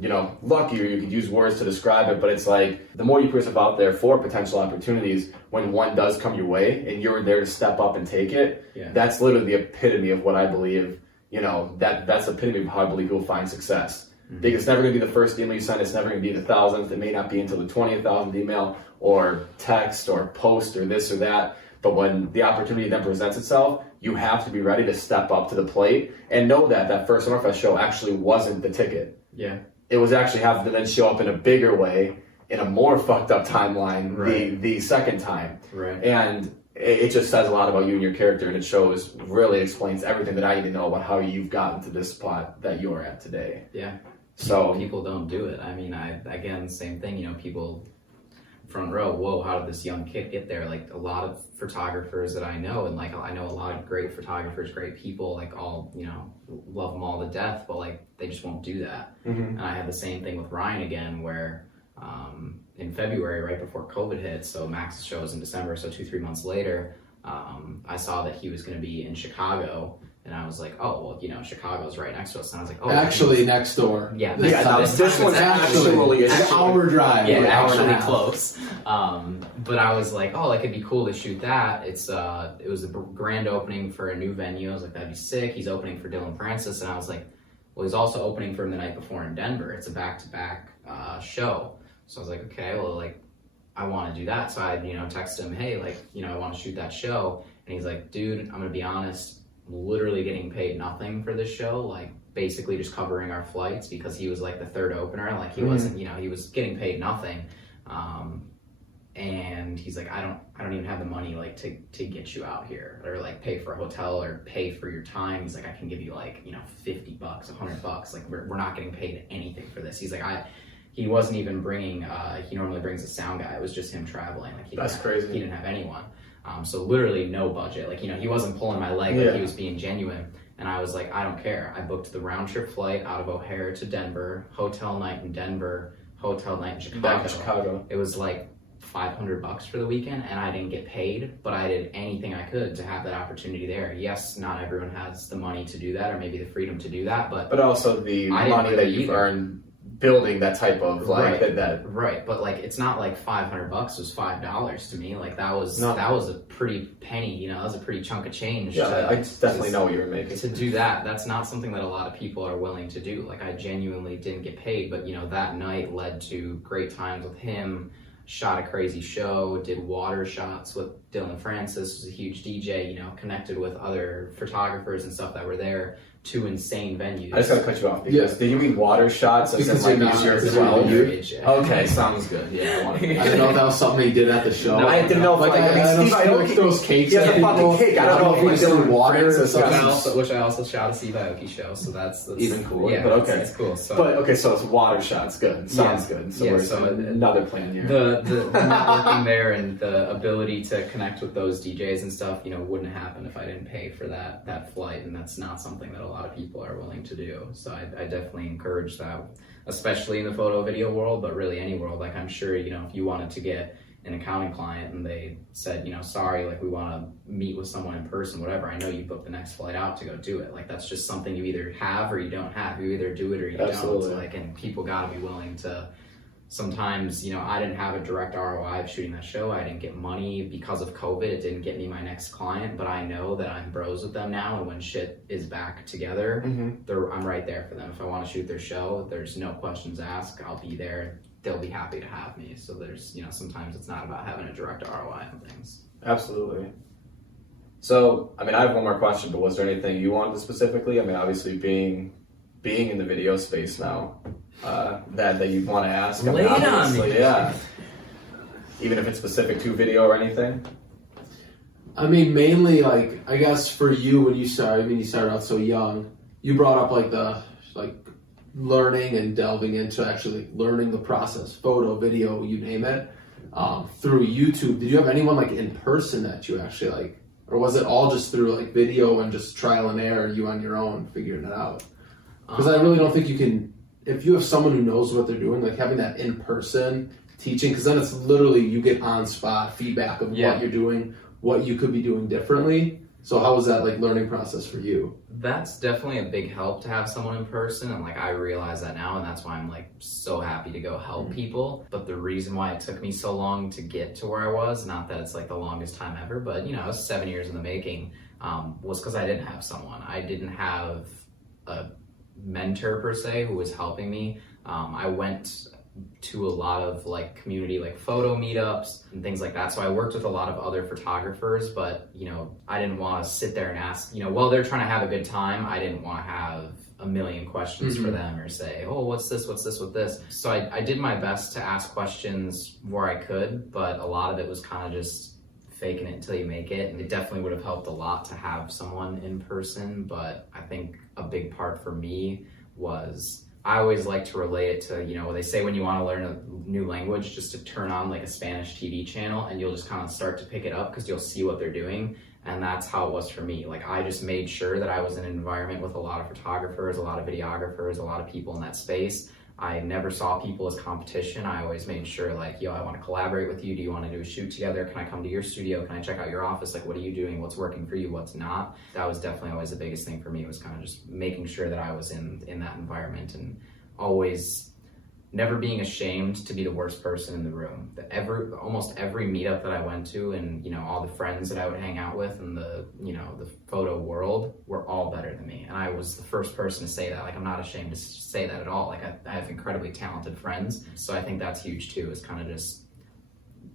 lucky, or you could use words to describe it, but it's like the more you put yourself out there for potential opportunities, when one does come your way and you're there to step up and take it, that's literally the epitome of what I believe, that's the epitome of how I believe you'll find success. Because it's never going to be the first email you send, it's never going to be the 1,000th, it may not be until the 20,000th email or text or post or this or that. But when the opportunity then presents itself, you have to be ready to step up to the plate and know that first Summerfest show actually wasn't the ticket. Yeah. It was actually having to then show up in a bigger way, in a more fucked up timeline, the second time. Right. And it just says a lot about you and your character, and it really explains everything that I need to know about how you've gotten to this spot that you're at today. Yeah. So people don't do it. I mean, again, same thing, people front row, whoa, how did this young kid get there? Like a lot of photographers that I know, and like I know a lot of great photographers, great people, like all, love them all to death, but like they just won't do that. And I had the same thing with Ryan again, where in February, right before COVID hit, so Max's show was in December, so 2-3 months later, I saw that he was going to be in Chicago. And I was like, oh, well, Chicago's right next to us. And I was like, oh. Actually, next door. Yeah. This one's actually an hour drive. Yeah, actually close. But I was like, oh, like, it'd be cool to shoot that. It was a grand opening for a new venue. I was like, that'd be sick. He's opening for Dylan Francis. And I was like, well, he's also opening for him the night before in Denver. It's a back-to-back show. So I was like, okay, well, like, I want to do that. So I, texted him, hey, like, I want to shoot that show. And he's like, dude, I'm going to be honest, literally getting paid nothing for this show, like basically just covering our flights, because he was like the third opener, like he wasn't, he was getting paid nothing, and he's like, I don't even have the money like to get you out here, or like pay for a hotel or pay for your time. He's like, I can give you like $50, $100, like we're not getting paid anything for this. He's like, he wasn't even bringing he normally brings a sound guy, it was just him traveling, like that's crazy. He didn't have anyone. So literally no budget, like, he wasn't pulling my leg, like he was being genuine. And I was like, I don't care. I booked the round trip flight out of O'Hare to Denver, hotel night in Denver, hotel night in Chicago. Back to Chicago. It was like $500 for the weekend, and I didn't get paid, but I did anything I could to have that opportunity there. Yes, not everyone has the money to do that, or maybe the freedom to do that, but also the money that you've earned building that type of like right. But like, it's not like $500 was $5 to me. Like that was a pretty penny, you know, that was a pretty chunk of change. Yeah, I definitely know what you were making. To do that, that's not something that a lot of people are willing to do. Like, I genuinely didn't get paid, but you know, that night led to great times with him. Shot a crazy show, did water shots with Dylan Francis, was a huge DJ, you know, connected with other photographers and stuff that were there. 2 insane venues. I just gotta cut you off because did you mean water shots as in like use your 12? Okay, sounds good. Yeah, I didn't know if that was something he did at the show. No, I didn't know if like Steve Aoki throws cakes at people. Fucking cake. I don't know if he's doing water or something. Which I also shot a Steve Aoki show, so that's even cooler. Yeah, but okay, it's cool. So. But okay, so it's water shots. Good, sounds good. So we're another plan here. The networking there and the ability to connect with those DJs and stuff, you know, wouldn't happen if I didn't pay for that flight, and that's not something that a lot of people are willing to do. So I definitely encourage that, especially in the photo video world, but really any world. Like, I'm sure, you know, if you wanted to get an accounting client and they said, you know, sorry, like we want to meet with someone in person, whatever, I know you booked the next flight out to go do it. Like, that's just something you either have or you don't have. You either do it or you don't. Like, and people gotta be willing to. Sometimes, you know, I didn't have a direct ROI of shooting that show. I didn't get money because of COVID. It didn't get me my next client, but I know that I'm bros with them now, and when shit is back together, I'm right there for them. If I want to shoot their show, there's no questions asked. I'll be there. They'll be happy to have me. So there's, you know, sometimes it's not about having a direct ROI on things. Absolutely. So, I mean, I have one more question, but was there anything you wanted specifically? I mean, obviously being in the video space now, that you'd want to ask. Lay it on me. Yeah. Even if it's specific to video or anything. I mean, mainly, like, I guess for you when you started, I mean, you started out so young, you brought up like learning and delving into actually learning the process, photo, video, you name it, through YouTube. Did you have anyone like in person that you actually like, or was it all just through like video and just trial and error, you on your own figuring it out? Because I really don't think you can, if you have someone who knows what they're doing, like having that in person teaching, because then it's literally you get on spot feedback of what you're doing, what you could be doing differently. So how was that like learning process for you? That's definitely a big help to have someone in person, and like I realize that now, and that's why I'm like so happy to go help people. But the reason why it took me so long to get to where I was, not that it's like the longest time ever, but you know, it was 7 years in the making, was because I didn't have someone. I didn't have a mentor per se who was helping me. I went to a lot of like community like photo meetups and things like that, so I worked with a lot of other photographers, but you know, I didn't want to sit there and ask, you know, while they're trying to have a good time, I didn't want to have a million questions for them or say, oh, what's this with this. So I did my best to ask questions where I could, but a lot of it was kind of just faking it until you make it. And it definitely would have helped a lot to have someone in person, but I think a big part for me was I always like to relate it to, you know, they say when you want to learn a new language, just to turn on like a Spanish TV channel and you'll just kind of start to pick it up because you'll see what they're doing. And that's how it was for me. Like, I just made sure that I was in an environment with a lot of photographers, a lot of videographers, a lot of people in that space. I never saw people as competition. I always made sure like, yo, I want to collaborate with you. Do you want to do a shoot together? Can I come to your studio? Can I check out your office? Like, what are you doing? What's working for you? What's not? That was definitely always the biggest thing for me, was kind of just making sure that I was in that environment, and always never being ashamed to be the worst person in the room. Almost every meetup that I went to, and you know, all the friends that I would hang out with in the, you know, the photo world were all better than me. And I was the first person to say that. Like, I'm not ashamed to say that at all. Like, I have incredibly talented friends. So I think that's huge too, is kind of just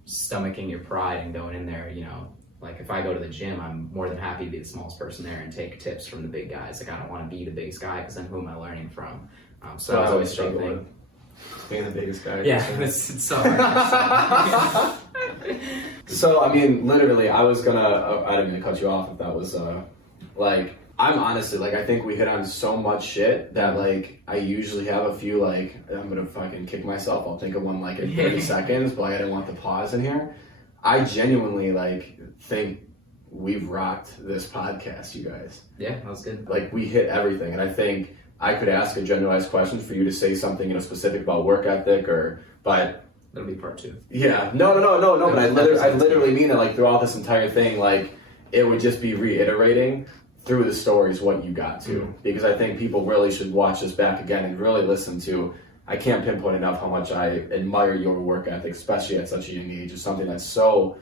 stomaching your pride and going in there, you know. Like, if I go to the gym, I'm more than happy to be the smallest person there and take tips from the big guys. Like, I don't want to be the biggest guy, because then who am I learning from? So that was always struggling. Being the biggest guy. Yeah, it's so hard. So, I mean, literally, I didn't mean to cut you off if that was, like, I'm honestly, like, I think we hit on so much shit that, like, I usually have a few, like, I'm gonna fucking kick myself. I'll think of one, like, in 30 seconds, but like, I didn't want the pause in here. I genuinely, like, think we've rocked this podcast, you guys. Yeah, that was good. Like, we hit everything, and I think I could ask a generalized question for you to say something, you know, specific about work ethic, but That'll be part 2. Yeah, no, but I literally mean it, like, throughout this entire thing, like, it would just be reiterating through the stories what you got to, because I think people really should watch this back again and really listen to. I can't pinpoint enough how much I admire your work ethic, especially at such a young age. It's something that's so,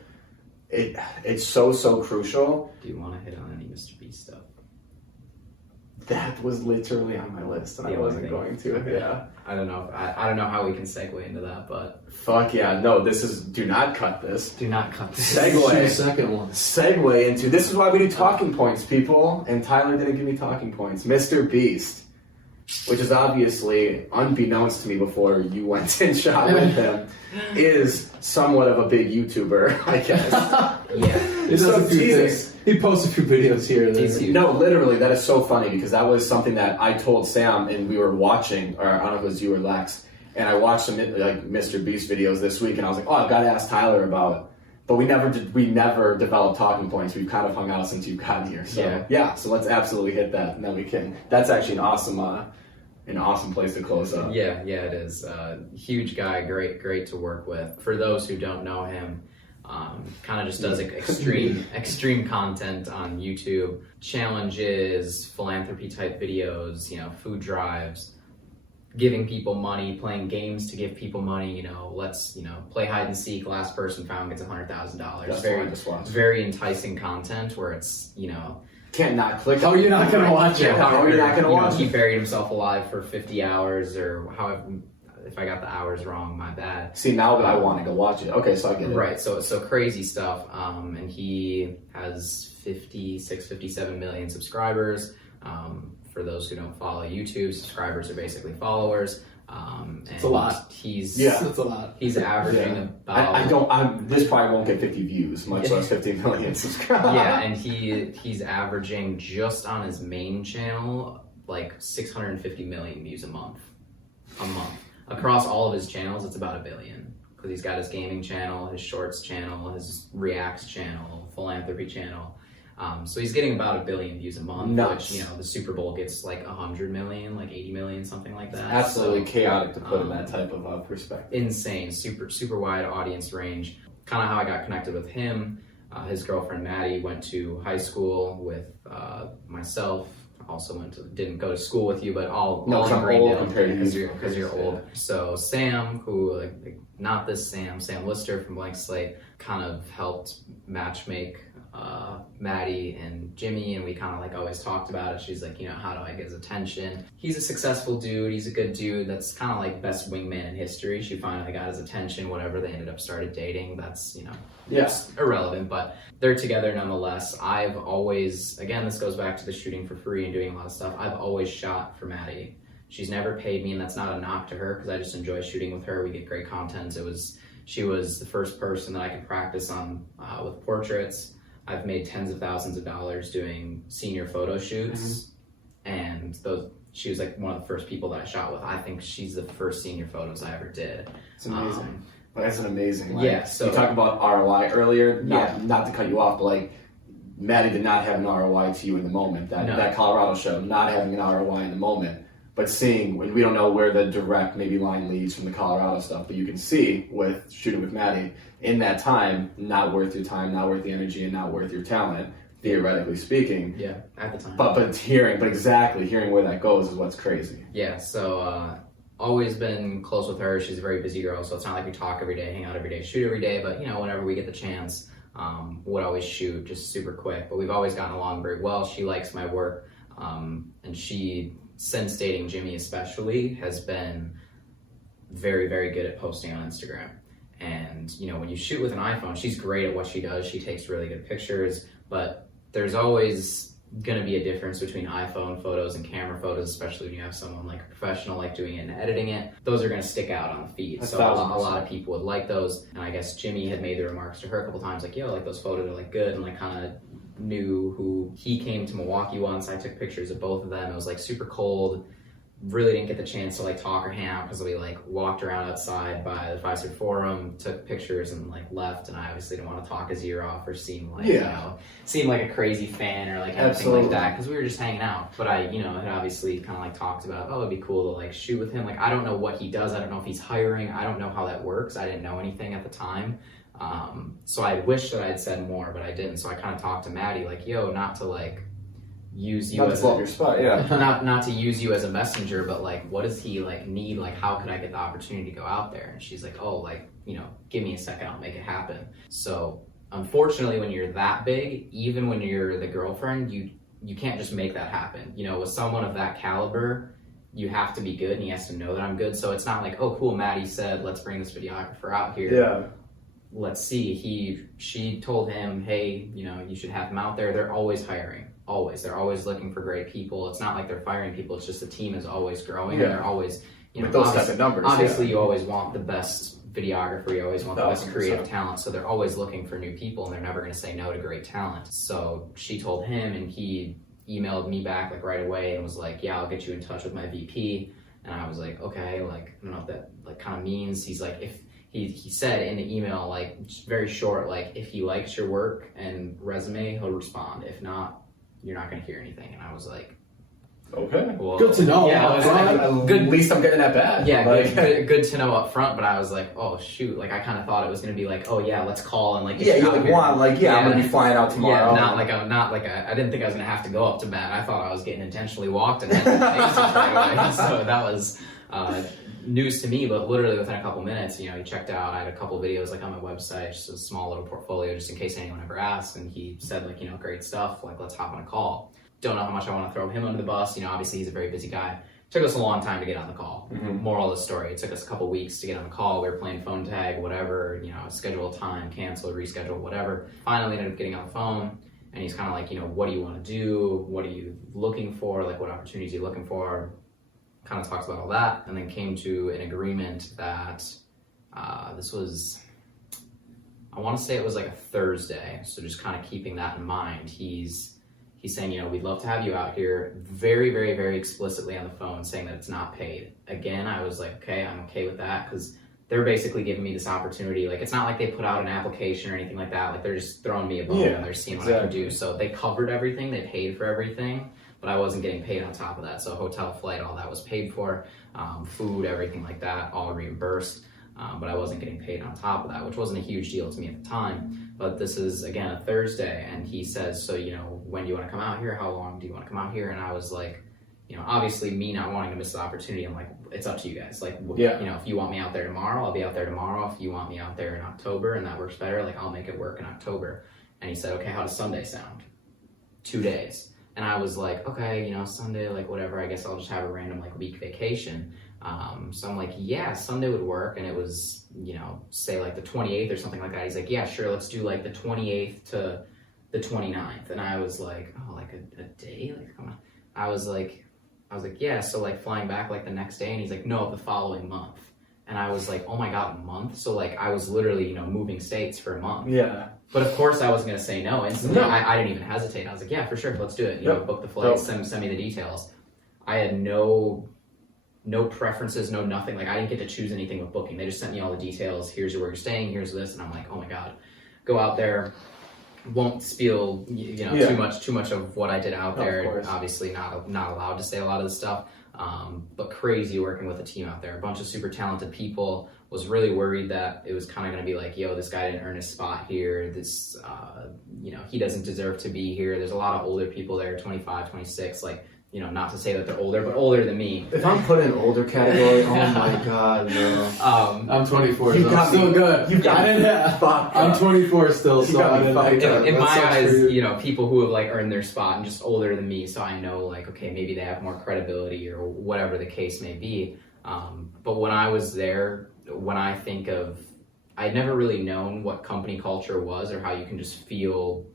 it's so crucial. Do you want to hit on any Mr. Beast stuff? That was literally on my list, and I wasn't going to. Okay. Yeah. I don't know. I don't know how we can segue into that, but Fuck yeah! No, this is. Do not cut this. do not cut this. Segue. Second one. Segue into. This is why we do talking points, people. And Tyler didn't give me talking points. Mr. Beast, which is obviously unbeknownst to me before you went and shot with him, is somewhat of a big YouTuber, I guess. Yeah. He does a few things. He posts a few videos here and He's there. huge. No, literally, that is so funny because that was something that I told Sam and we were watching, or I don't know if it was you or Lex, and I watched some like Mr. Beast videos this week, and I was like, oh, I've got to ask Tyler about. But we never developed talking points. We've kind of hung out since you got here. So yeah, so let's absolutely hit that, and then we can. That's actually an awesome place to close up. Yeah, it is. Huge guy, great to work with. For those who don't know him, kind of just does extreme content on YouTube, challenges, philanthropy type videos, food drives, giving people money, playing games to give people money. Let's play hide and seek. Last person found gets $100,000. That's what I just watched. Very enticing content where it's Can't not click. How are you not gonna watch it? How are you not gonna watch He it? buried himself alive for 50 hours or however. If I got the hours wrong, my bad. See, now that I want to go watch it. Okay, so I get it. Right, so crazy stuff. And he has 57 million subscribers. For those who don't follow YouTube, subscribers are basically followers. And It's a lot. That's a lot. He's averaging about. This probably won't get 50 views, much less 50 million subscribers. Yeah, and he's averaging just on his main channel like 650 million views a month. Across all of his channels, it's about 1 billion. Because he's got his gaming channel, his shorts channel, his reacts channel, philanthropy channel. So he's getting about 1 billion views a month. Nuts. Which, the Super Bowl gets like 100 million, like 80 million, something like that. Absolutely chaotic to put in that type of perspective. Insane, super wide audience range. Kind of how I got connected with him. His girlfriend Maddie went to high school with myself. Also didn't go to school with you, but all in Greendale because you're old. So Sam, who not this Sam Lister from Blank Slate, kind of helped matchmake Maddie and Jimmy, and we kind of always talked about it. She's like, how do I get his attention? He's a successful dude. He's a good dude. That's kind of like best wingman in history. She finally got his attention. Whatever, they ended up started dating. That's it's irrelevant, but they're together nonetheless. I've always, again, this goes back to the shooting for free and doing a lot of stuff. I've always shot for Maddie. She's never paid me, and that's not a knock to her because I just enjoy shooting with her. We get great content. She was the first person that I could practice on with portraits. I've made tens of thousands of dollars doing senior photo shoots, and she was one of the first people that I shot with. I think she's the first senior photos I ever did. It's amazing. That's an amazing. So you talked about ROI earlier. Not to cut you off, but Maddie did not have an ROI to you in the moment. That Colorado show, not having an ROI in the moment. But seeing, we don't know where the direct maybe line leads from the Colorado stuff, but you can see with shooting with Maddie, in that time, not worth your time, not worth the energy, and not worth your talent, theoretically speaking. Yeah, at the time. But hearing where that goes is what's crazy. Yeah, so always been close with her. She's a very busy girl, so it's not like we talk every day, hang out every day, shoot every day, but whenever we get the chance, would always shoot just super quick. But we've always gotten along very well. She likes my work, and she, since dating Jimmy especially, has been very, very good at posting on Instagram. And, when you shoot with an iPhone, she's great at what she does. She takes really good pictures, but there's always going to be a difference between iPhone photos and camera photos, especially when you have someone like a professional doing it and editing it. Those are going to stick out on the feed. So a lot of people would like those. And I guess Jimmy had made the remarks to her a couple times yo, those photos are good, and kind of knew who he came to Milwaukee once. I took pictures of both of them. It was super cold, really didn't get the chance to like talk or hang out because we like walked around outside by the Fiserv Forum, took pictures, and like left. And I obviously didn't want to talk his ear off or seem like seem like a crazy fan or like anything like that, because we were just hanging out. But I had obviously kind of like talked about, oh, it'd be cool to like shoot with him. Like, I don't know what he does. I don't know if he's hiring. I don't know how that works. I didn't know anything at the time. So I wish that I had said more, but I didn't. So I kind of talked to Maddie like, yo, not to like use you not as to your spot, not to use you as a messenger, but like, what does he like need? Like, how could I get the opportunity to go out there? And she's like, oh, like, give me a second, I'll make it happen. So unfortunately, when you're that big, even when you're the girlfriend, you can't just make that happen. With someone of that caliber, you have to be good, and he has to know that I'm good. So it's not like, oh, cool, Maddie said, let's bring this videographer out here. Yeah. Let's see. She told him, hey, you should have him out there. They're always hiring. Always. They're always looking for great people. It's not like they're firing people. It's just the team is always growing. And they're always, with those type of numbers. Obviously, you always want the best videographer. You always want the best creative talent. So they're always looking for new people, and they're never going to say no to great talent. So she told him, and he emailed me back like right away and was like, yeah, I'll get you in touch with my VP. And I was like, okay, like, I don't know what that like kind of means. He's like, if he said in the email, like, just very short, like, if he likes your work and resume, he'll respond. If not, you're not going to hear anything. And I was like, okay, well, good to know. Yeah, at least I'm getting that back. Yeah, good to know up front. But I was like, oh shoot, like I kind of thought it was going to be like, oh yeah, let's call and like you like want like I'm going to be flying out tomorrow. Yeah, I didn't think I was going to have to go up to bat. I thought I was getting intentionally walked and had right away. So that was news to me. But literally within a couple minutes, he checked out. I had a couple videos like on my website, just a small little portfolio, just in case anyone ever asked. And he said like, great stuff. Like, let's hop on a call. Don't know how much I want to throw him under the bus. Obviously he's a very busy guy. Took us a long time to get on the call. Mm-hmm. Moral of the story, it took us a couple weeks to get on the call. We were playing phone tag, whatever, schedule a time, cancel, reschedule, whatever. Finally ended up getting on the phone, and he's kind of like, what do you want to do? What are you looking for? Like, what opportunities are you looking for? Kind of talks about all that, and then came to an agreement that this was, I want to say it was like a Thursday. So just kind of keeping that in mind. He's saying, we'd love to have you out here, very, very, very explicitly on the phone, saying that it's not paid. Again, I was like, okay, I'm okay with that, because they're basically giving me this opportunity. Like, it's not like they put out an application or anything like that. Like, they're just throwing me a bone and they're seeing what I can do. So they covered everything, they paid for everything, but I wasn't getting paid on top of that. So hotel, flight, all that was paid for, food, everything like that, all reimbursed. But I wasn't getting paid on top of that, which wasn't a huge deal to me at the time. But this is, again, a Thursday, and he says, so, when do you want to come out here? How long do you want to come out here? And I was like, obviously me not wanting to miss the opportunity, I'm like, it's up to you guys. Like, if you want me out there tomorrow, I'll be out there tomorrow. If you want me out there in October and that works better, like, I'll make it work in October. And he said, okay, how does Sunday sound? 2 days. And I was like, okay, Sunday, like, whatever, I guess I'll just have a random, like, week vacation. So I'm like, yeah, Sunday would work. And it was, say like the 28th or something like that. He's like, yeah, sure, let's do like the 28th to the 29th. And I was like, oh, like a day? Like, come on. I was like, yeah, so like flying back like the next day. And he's like, no, the following month. And I was like, oh my God, a month? So like I was literally, moving states for a month. Yeah. But of course I wasn't going to say no instantly. No. I didn't even hesitate. I was like, yeah, for sure, let's do it. Book the flights, send me the details. I had no preferences, no nothing. Like, I didn't get to choose anything with booking. They just sent me all the details. Here's where you're staying, here's this. And I'm like, oh my God, go out there. Won't spill, too much of what I did out there. Obviously not allowed to say a lot of this stuff. But crazy working with a team out there. A bunch of super talented people. Was really worried that it was kind of going to be like, yo, this guy didn't earn his spot here. This, he doesn't deserve to be here. There's a lot of older people there, 25, 26, like, not to say that they're older, but older than me. If I'm put in older category, oh my God, no. I'm 24, so I'm still good. I'm 24 still, so I didn't like that. In my eyes, people who have like earned their spot and just older than me, so I know like, okay, maybe they have more credibility or whatever the case may be. But when I was there, when I think of, I'd never really known what company culture was or how you can just feel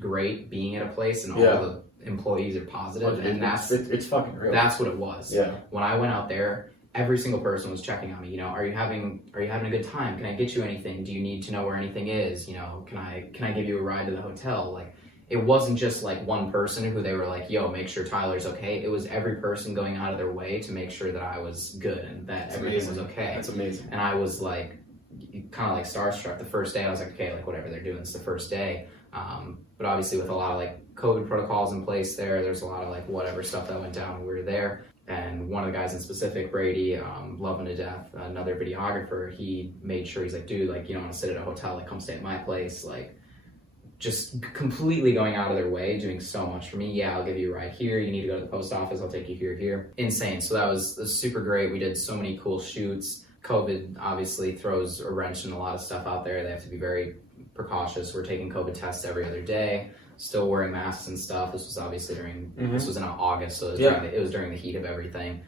great being at a place and all the employees are positive, and it's fucking real. That's what it was. Yeah. When I went out there, every single person was checking on me. Are you having a good time? Can I get you anything? Do you need to know where anything is? Can I give you a ride to the hotel? Like, it wasn't just like one person who they were like, yo, make sure Tyler's okay. It was every person going out of their way to make sure that I was good and that everything was okay. That's amazing. And I was like, kind of like starstruck. The first day I was like, okay, like whatever they're doing, it's the first day. But obviously with a lot of like COVID protocols in place there's a lot of like whatever stuff that went down when we were there. And one of the guys in specific, Brady, love him to death, another videographer, he made sure, he's like, dude, like, you don't want to sit at a hotel, like come stay at my place, like just completely going out of their way, doing so much for me. Yeah, I'll give you a ride here. You need to go to the post office. I'll take you here. Insane. So that was super great. We did so many cool shoots. COVID obviously throws a wrench in a lot of stuff out there. They have to be very precautious. We're taking COVID tests every other day, still wearing masks and stuff. This was obviously this was in August, so it was during the heat of everything.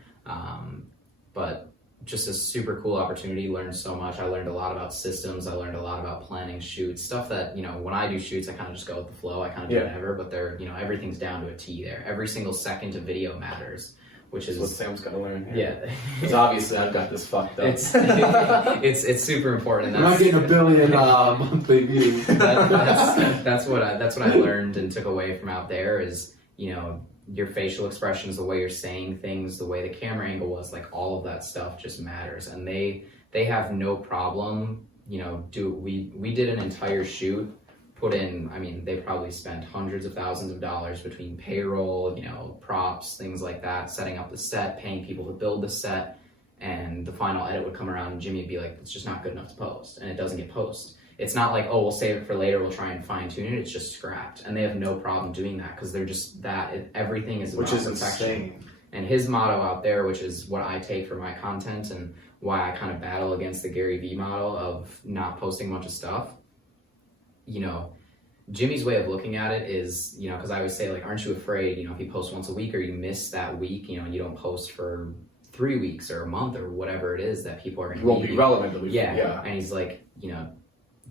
But just a super cool opportunity, learned so much. I learned a lot about systems. I learned a lot about planning shoots, stuff that, you know, when I do shoots, I kind of just go with the flow. I kind of do whatever, but they're, you know, everything's down to a T there. Every single second of video matters, which is what Sam's got to learn here. Yeah. Because obviously I've got this fucked up. It's super important. I'm not getting 1 billion monthly views. That's what I learned and took away from out there is, you know, your facial expressions, the way you're saying things, the way the camera angle was, like all of that stuff just matters. And they have no problem, you know, we did an entire shoot, put in, I mean, they probably spent hundreds of thousands of dollars between payroll, you know, props, things like that, setting up the set, paying people to build the set, and the final edit would come around and Jimmy would be like, it's just not good enough to post, and it doesn't get posted. It's not like, oh, we'll save it for later, we'll try and fine tune it. It's just scrapped. And they have no problem doing that because they're just everything is about perfection. Insane. And his motto out there, which is what I take for my content and why I kind of battle against the Gary Vee model of not posting a bunch of stuff, you know, Jimmy's way of looking at it is, you know, because I always say, like, aren't you afraid, you know, if you post once a week or you miss that week, you know, and you don't post for 3 weeks or a month or whatever it is that people are going to won't be relevant. Yeah. And he's like, you know,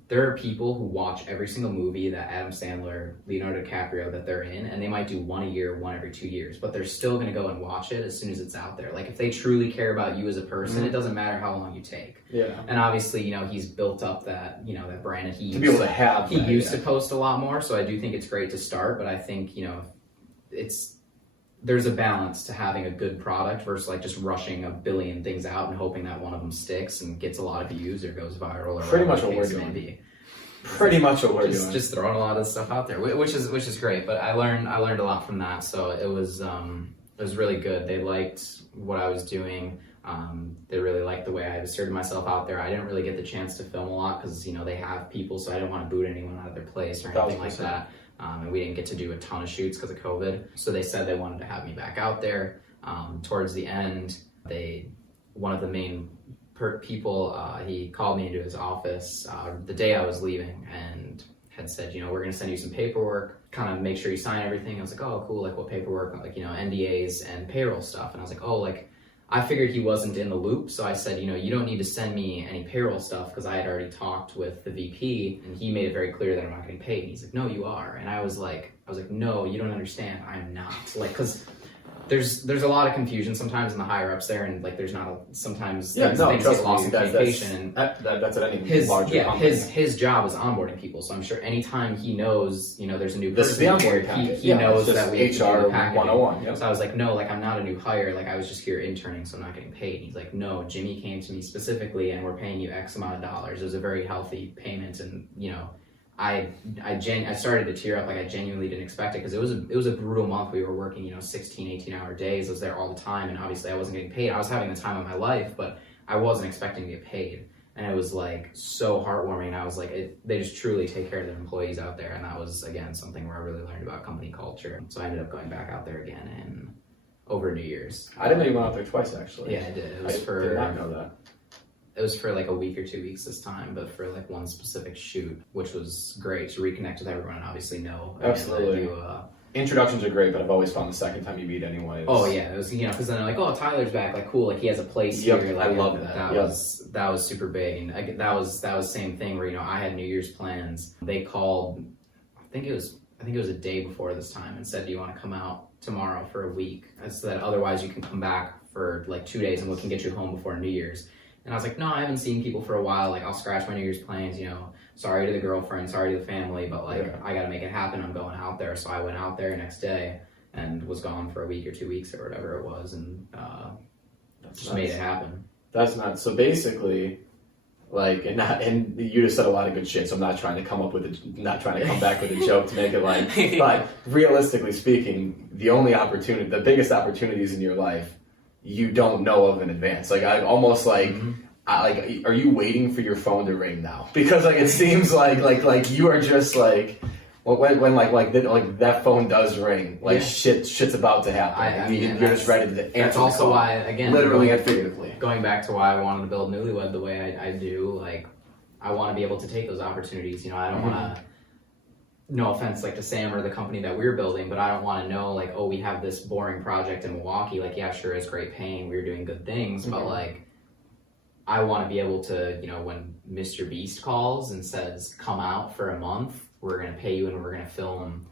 there are people who watch every single movie that Adam Sandler, Leonardo DiCaprio, that they're in, and they might do one a year, one every 2 years, but they're still going to go and watch it as soon as it's out there. Like, if they truly care about you as a person, it doesn't matter how long you take. Yeah. And obviously, you know, he's built up that, you know, that brand. He to be able to have he used to post a lot more, so I do think it's great to start, but I think, you know, there's a balance to having a good product versus like just rushing 1 billion things out and hoping that one of them sticks and gets a lot of views or goes viral or pretty much what we're doing. Pretty much what we're doing. Just throwing a lot of stuff out there, which is great. But I learned a lot from that, so it was really good. They liked what I was doing. They really liked the way I asserted myself out there. I didn't really get the chance to film a lot because, you know, they have people, so I didn't want to boot anyone out of their place or anything like that. And we didn't get to do a ton of shoots because of COVID. So they said they wanted to have me back out there. Towards the end, one of the main people, he called me into his office the day I was leaving and had said, you know, we're going to send you some paperwork, kind of make sure you sign everything. I was like, oh, cool. Like, what paperwork? Like, you know, NDAs and payroll stuff. And I was like, oh, like, I figured he wasn't in the loop, so I said, you know, you don't need to send me any payroll stuff because I had already talked with the VP and he made it very clear that I'm not getting paid. And he's like, no, you are. And I was like, no, you don't understand. I'm not. Like, because there's a lot of confusion sometimes in the higher ups there, and like there's not sometimes things get lost in communication. That's at any larger company. His job is onboarding people, so I'm sure anytime he knows, you know, there's a new person here, he knows that we HR 101. Yep. So I was like, no, like I'm not a new hire, like I was just here interning, so I'm not getting paid. And he's like, no, Jimmy came to me specifically, and we're paying you X amount of dollars. It was a very healthy payment, and you know. I started to tear up. Like, I genuinely didn't expect it because it was a brutal month. We were working, you know, 16, 18-hour days. I was there all the time, and obviously I wasn't getting paid. I was having the time of my life, but I wasn't expecting to get paid. And it was like so heartwarming. I was like, they just truly take care of their employees out there, and that was again something where I really learned about company culture. So I ended up going back out there again in over New Year's. I didn't know you went out there twice, actually. Yeah, I did. I did not know that. It was for like a week or 2 weeks this time, but for like one specific shoot, which was great to reconnect with everyone and obviously know. Absolutely. Introductions are great, but I've always found the second time you meet anyone. Oh yeah, it was, you know, because then they're like, oh, Tyler's back, like cool, like he has a place here. Like, I love that. That was super big, and that was the same thing where, you know, I had New Year's plans. They called, I think it was a day before this time, and said, do you want to come out tomorrow for a week? So that otherwise you can come back for like 2 days and we can get you home before New Year's. And I was like, no, I haven't seen people for a while. Like, I'll scratch my New Year's plans, you know. sorry to the girlfriend, sorry to the family, but like I got to make it happen. I'm going out there. So I went out there next day and was gone for a week or 2 weeks or whatever it was, and just made it happen. That's nuts. So basically, like, and you just said a lot of good shit. So I'm not trying to come back with a joke to make it like. But realistically speaking, the biggest opportunities in your life, you don't know of in advance. Like I almost like. Are you waiting for your phone to ring now? Because like it seems like you are just like when that phone does ring, like shit's about to happen. You're just ready to answer. That's also why, again, literally and figuratively. Going back to why I wanted to build Newlywed the way I do, like I want to be able to take those opportunities. You know, I don't want to. No offense, like to Sam or the company that we're building, but I don't want to know like, oh, we have this boring project in Milwaukee. Like, yeah, sure, it's great paying. We're doing good things, but like. I want to be able to, you know, when Mr. Beast calls and says, come out for a month, we're going to pay you and we're going to film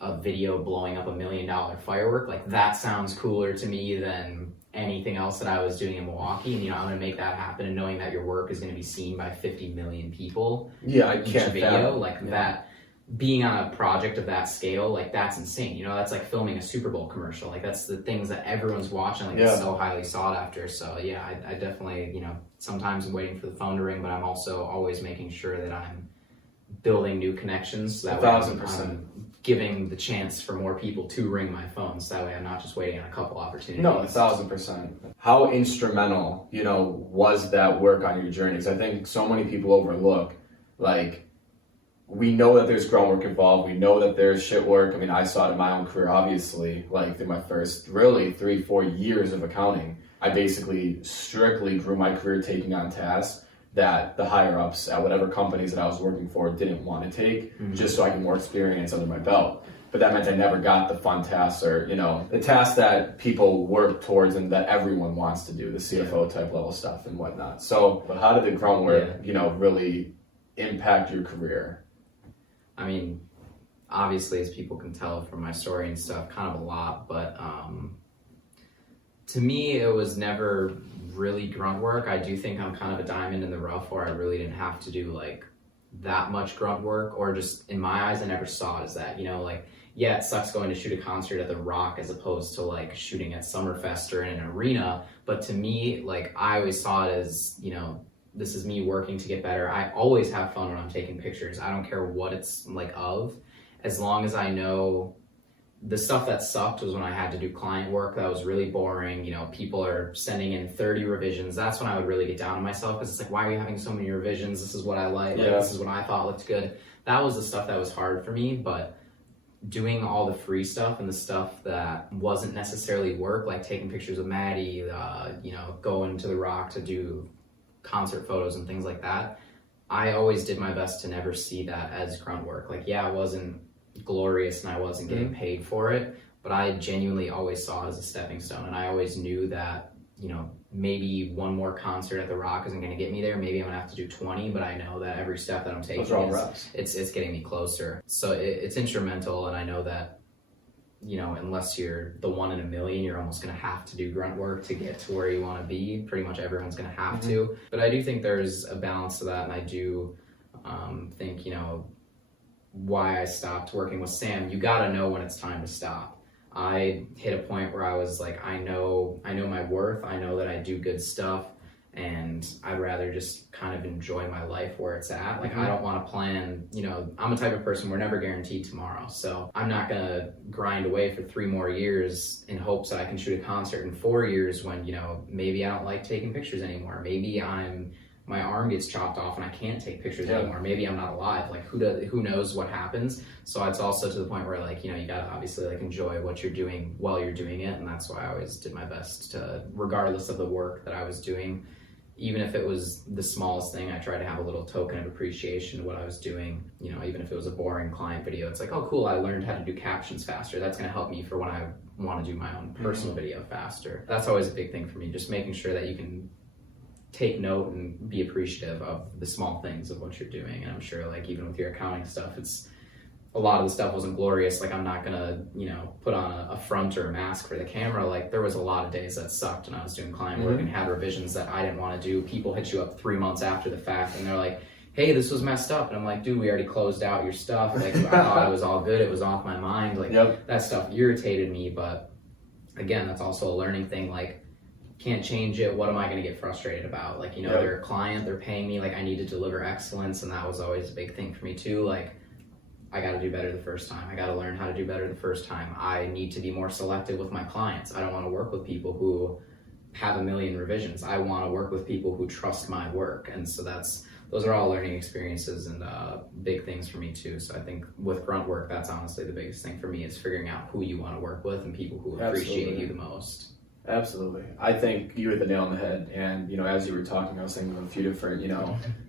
a video blowing up $1 million firework. Like that sounds cooler to me than anything else that I was doing in Milwaukee. And, you know, I'm going to make that happen, and knowing that your work is going to be seen by 50 million people. Yeah, I can't video that. Being on a project of that scale, like that's insane. You know, that's like filming a Super Bowl commercial. Like that's the things that everyone's watching. Like it's so highly sought after. So yeah, I definitely, you know, sometimes I'm waiting for the phone to ring, but I'm also always making sure that I'm building new connections. So that way I'm giving the chance for more people to ring my phone. So that way I'm not just waiting on a couple opportunities. No, 1,000%. How instrumental, you know, was that work on your journey? Because I think so many people overlook, like, we know that there's grunt work involved. We know that there's shit work. I mean, I saw it in my own career, obviously, like through my first really 3-4 years of accounting. I basically strictly grew my career taking on tasks that the higher ups at whatever companies that I was working for didn't want to take, just so I get more experience under my belt. But that meant I never got the fun tasks, or, you know, the tasks that people work towards and that everyone wants to do, the CFO type level stuff and whatnot. So, but how did the grunt work, you know, really impact your career? I mean, obviously, as people can tell from my story and stuff, kind of a lot, but to me, it was never really grunt work. I do think I'm kind of a diamond in the rough where I really didn't have to do like that much grunt work, or just in my eyes, I never saw it as that, you know, like, yeah, it sucks going to shoot a concert at the Rock as opposed to like shooting at Summerfest or in an arena. But to me, like, I always saw it as, you know, this is me working to get better. I always have fun when I'm taking pictures. I don't care what it's like of, as long as I know. The stuff that sucked was when I had to do client work that was really boring. You know, people are sending in 30 revisions. That's when I would really get down on myself, because it's like, why are you having so many revisions? This is what I like. This is what I thought looked good. That was the stuff that was hard for me. But doing all the free stuff and the stuff that wasn't necessarily work, like taking pictures of Maddie, you know, going to the Rock to do concert photos and things like that, I always did my best to never see that as grunt work. Like, yeah, it wasn't glorious and I wasn't getting paid for it, but I genuinely always saw it as a stepping stone. And I always knew that, you know, maybe one more concert at the Rock isn't going to get me there. Maybe I'm going to have to do 20, but I know that every step that I'm taking it's getting me closer. So it's instrumental. And I know that, you know, unless you're the one in a million, you're almost going to have to do grunt work to get to where you want to be. Pretty much everyone's going to have to. But I do think there's a balance to that. And I do think, you know, why I stopped working with Sam, you got to know when it's time to stop. I hit a point where I was like, I know my worth. I know that I do good stuff. And I'd rather just kind of enjoy my life where it's at. Like, I don't want to plan, you know, I'm a type of person, we're never guaranteed tomorrow. So I'm not going to grind away for 3 more years in hopes that I can shoot a concert in 4 years when, you know, maybe I don't like taking pictures anymore. Maybe my arm gets chopped off and I can't take pictures anymore. Maybe I'm not alive. Like, who knows what happens? So it's also to the point where, like, you know, you got to obviously like enjoy what you're doing while you're doing it. And that's why I always did my best to, regardless of the work that I was doing, even if it was the smallest thing, I tried to have a little token of appreciation to what I was doing. You know, even if it was a boring client video, it's like, oh, cool, I learned how to do captions faster. That's going to help me for when I want to do my own personal video faster. That's always a big thing for me, just making sure that you can take note and be appreciative of the small things of what you're doing. And I'm sure, like, even with your accounting stuff, it's a lot of the stuff wasn't glorious. Like, I'm not gonna, you know, put on a front or a mask for the camera. Like, there was a lot of days that sucked when I was doing client work and had revisions that I didn't want to do. People hit you up 3 months after the fact and they're like, hey, this was messed up. And I'm like, dude, we already closed out your stuff. Like, I thought it was all good. It was off my mind. Like, that stuff irritated me. But again, that's also a learning thing. Like, can't change it. What am I going to get frustrated about? Like, they're a client, they're paying me. Like, I need to deliver excellence. And that was always a big thing for me too. Like, I got to do better the first time. I got to learn how to do better the first time. I need to be more selective with my clients. I don't want to work with people who have a million revisions. I want to work with people who trust my work. And so those are all learning experiences and big things for me too. So I think with grunt work, that's honestly the biggest thing for me, is figuring out who you want to work with and people who appreciate you the most. Absolutely. I think you hit the nail on the head. And, as you were talking, I was thinking of a few different,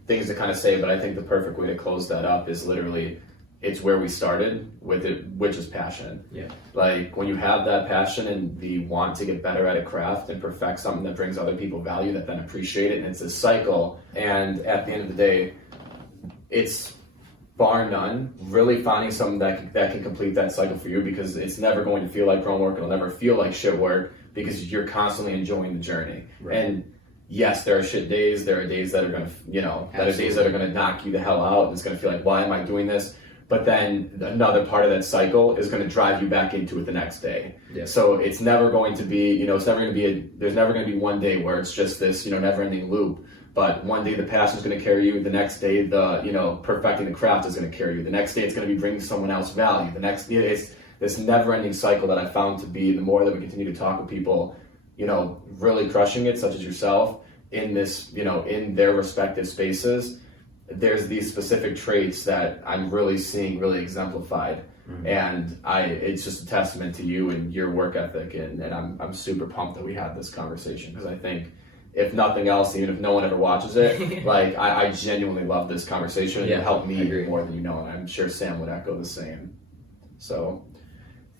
things to kind of say, but I think the perfect way to close that up is literally, it's where we started with it, which is passion. Yeah. Like, when you have that passion and the want to get better at a craft and perfect something that brings other people value that then appreciate it, and it's a cycle. And at the end of the day, it's bar none really finding something that can complete that cycle for you, because it's never going to feel like grunt work. It'll never feel like shit work, because you're constantly enjoying the journey. Right. And yes, there are shit days. There are days that are going to, that are days that are going to knock you the hell out. And it's going to feel like, why am I doing this? But then another part of that cycle is going to drive you back into it the next day. Yeah. So it's never going to be, it's never going to be, there's never going to be one day where it's just this, never ending loop. But one day the passion is going to carry you. The next day, the, perfecting the craft is going to carry you. The next day, it's going to be bringing someone else value. The next, it's this never ending cycle that I found to be, the more that we continue to talk with people, really crushing it, such as yourself, in this, in their respective spaces. There's these specific traits that I'm really seeing really exemplified. Mm-hmm. And it's just a testament to you and your work ethic. And I'm super pumped that we had this conversation, because I think, if nothing else, even if no one ever watches it, like, I genuinely love this conversation, and it helped me more than you know, and I'm sure Sam would echo the same. So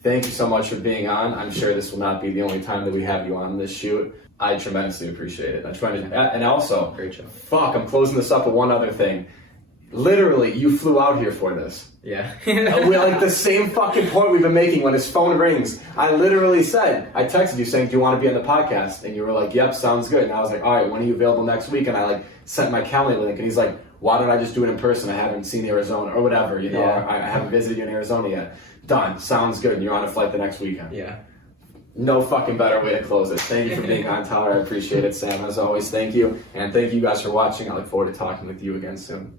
thank you so much for being on. I'm sure this will not be the only time that we have you on this shoot. I tremendously appreciate it. And also, great job. Fuck, I'm closing this up with one other thing. Literally, you flew out here for this. Yeah. We're like the same fucking point we've been making when his phone rings. I literally said, I texted you saying, do you want to be on the podcast? And you were like, yep, sounds good. And I was like, all right, when are you available next week? And I sent my calendar link, and he's like, why don't I just do it in person? I haven't seen Arizona or whatever, or I haven't visited you in Arizona yet. Done. Sounds good. And you're on a flight the next weekend. Yeah. No fucking better way to close it. Thank you for being on, Tyler. I appreciate it, Sam. As always, thank you. And thank you guys for watching. I look forward to talking with you again soon.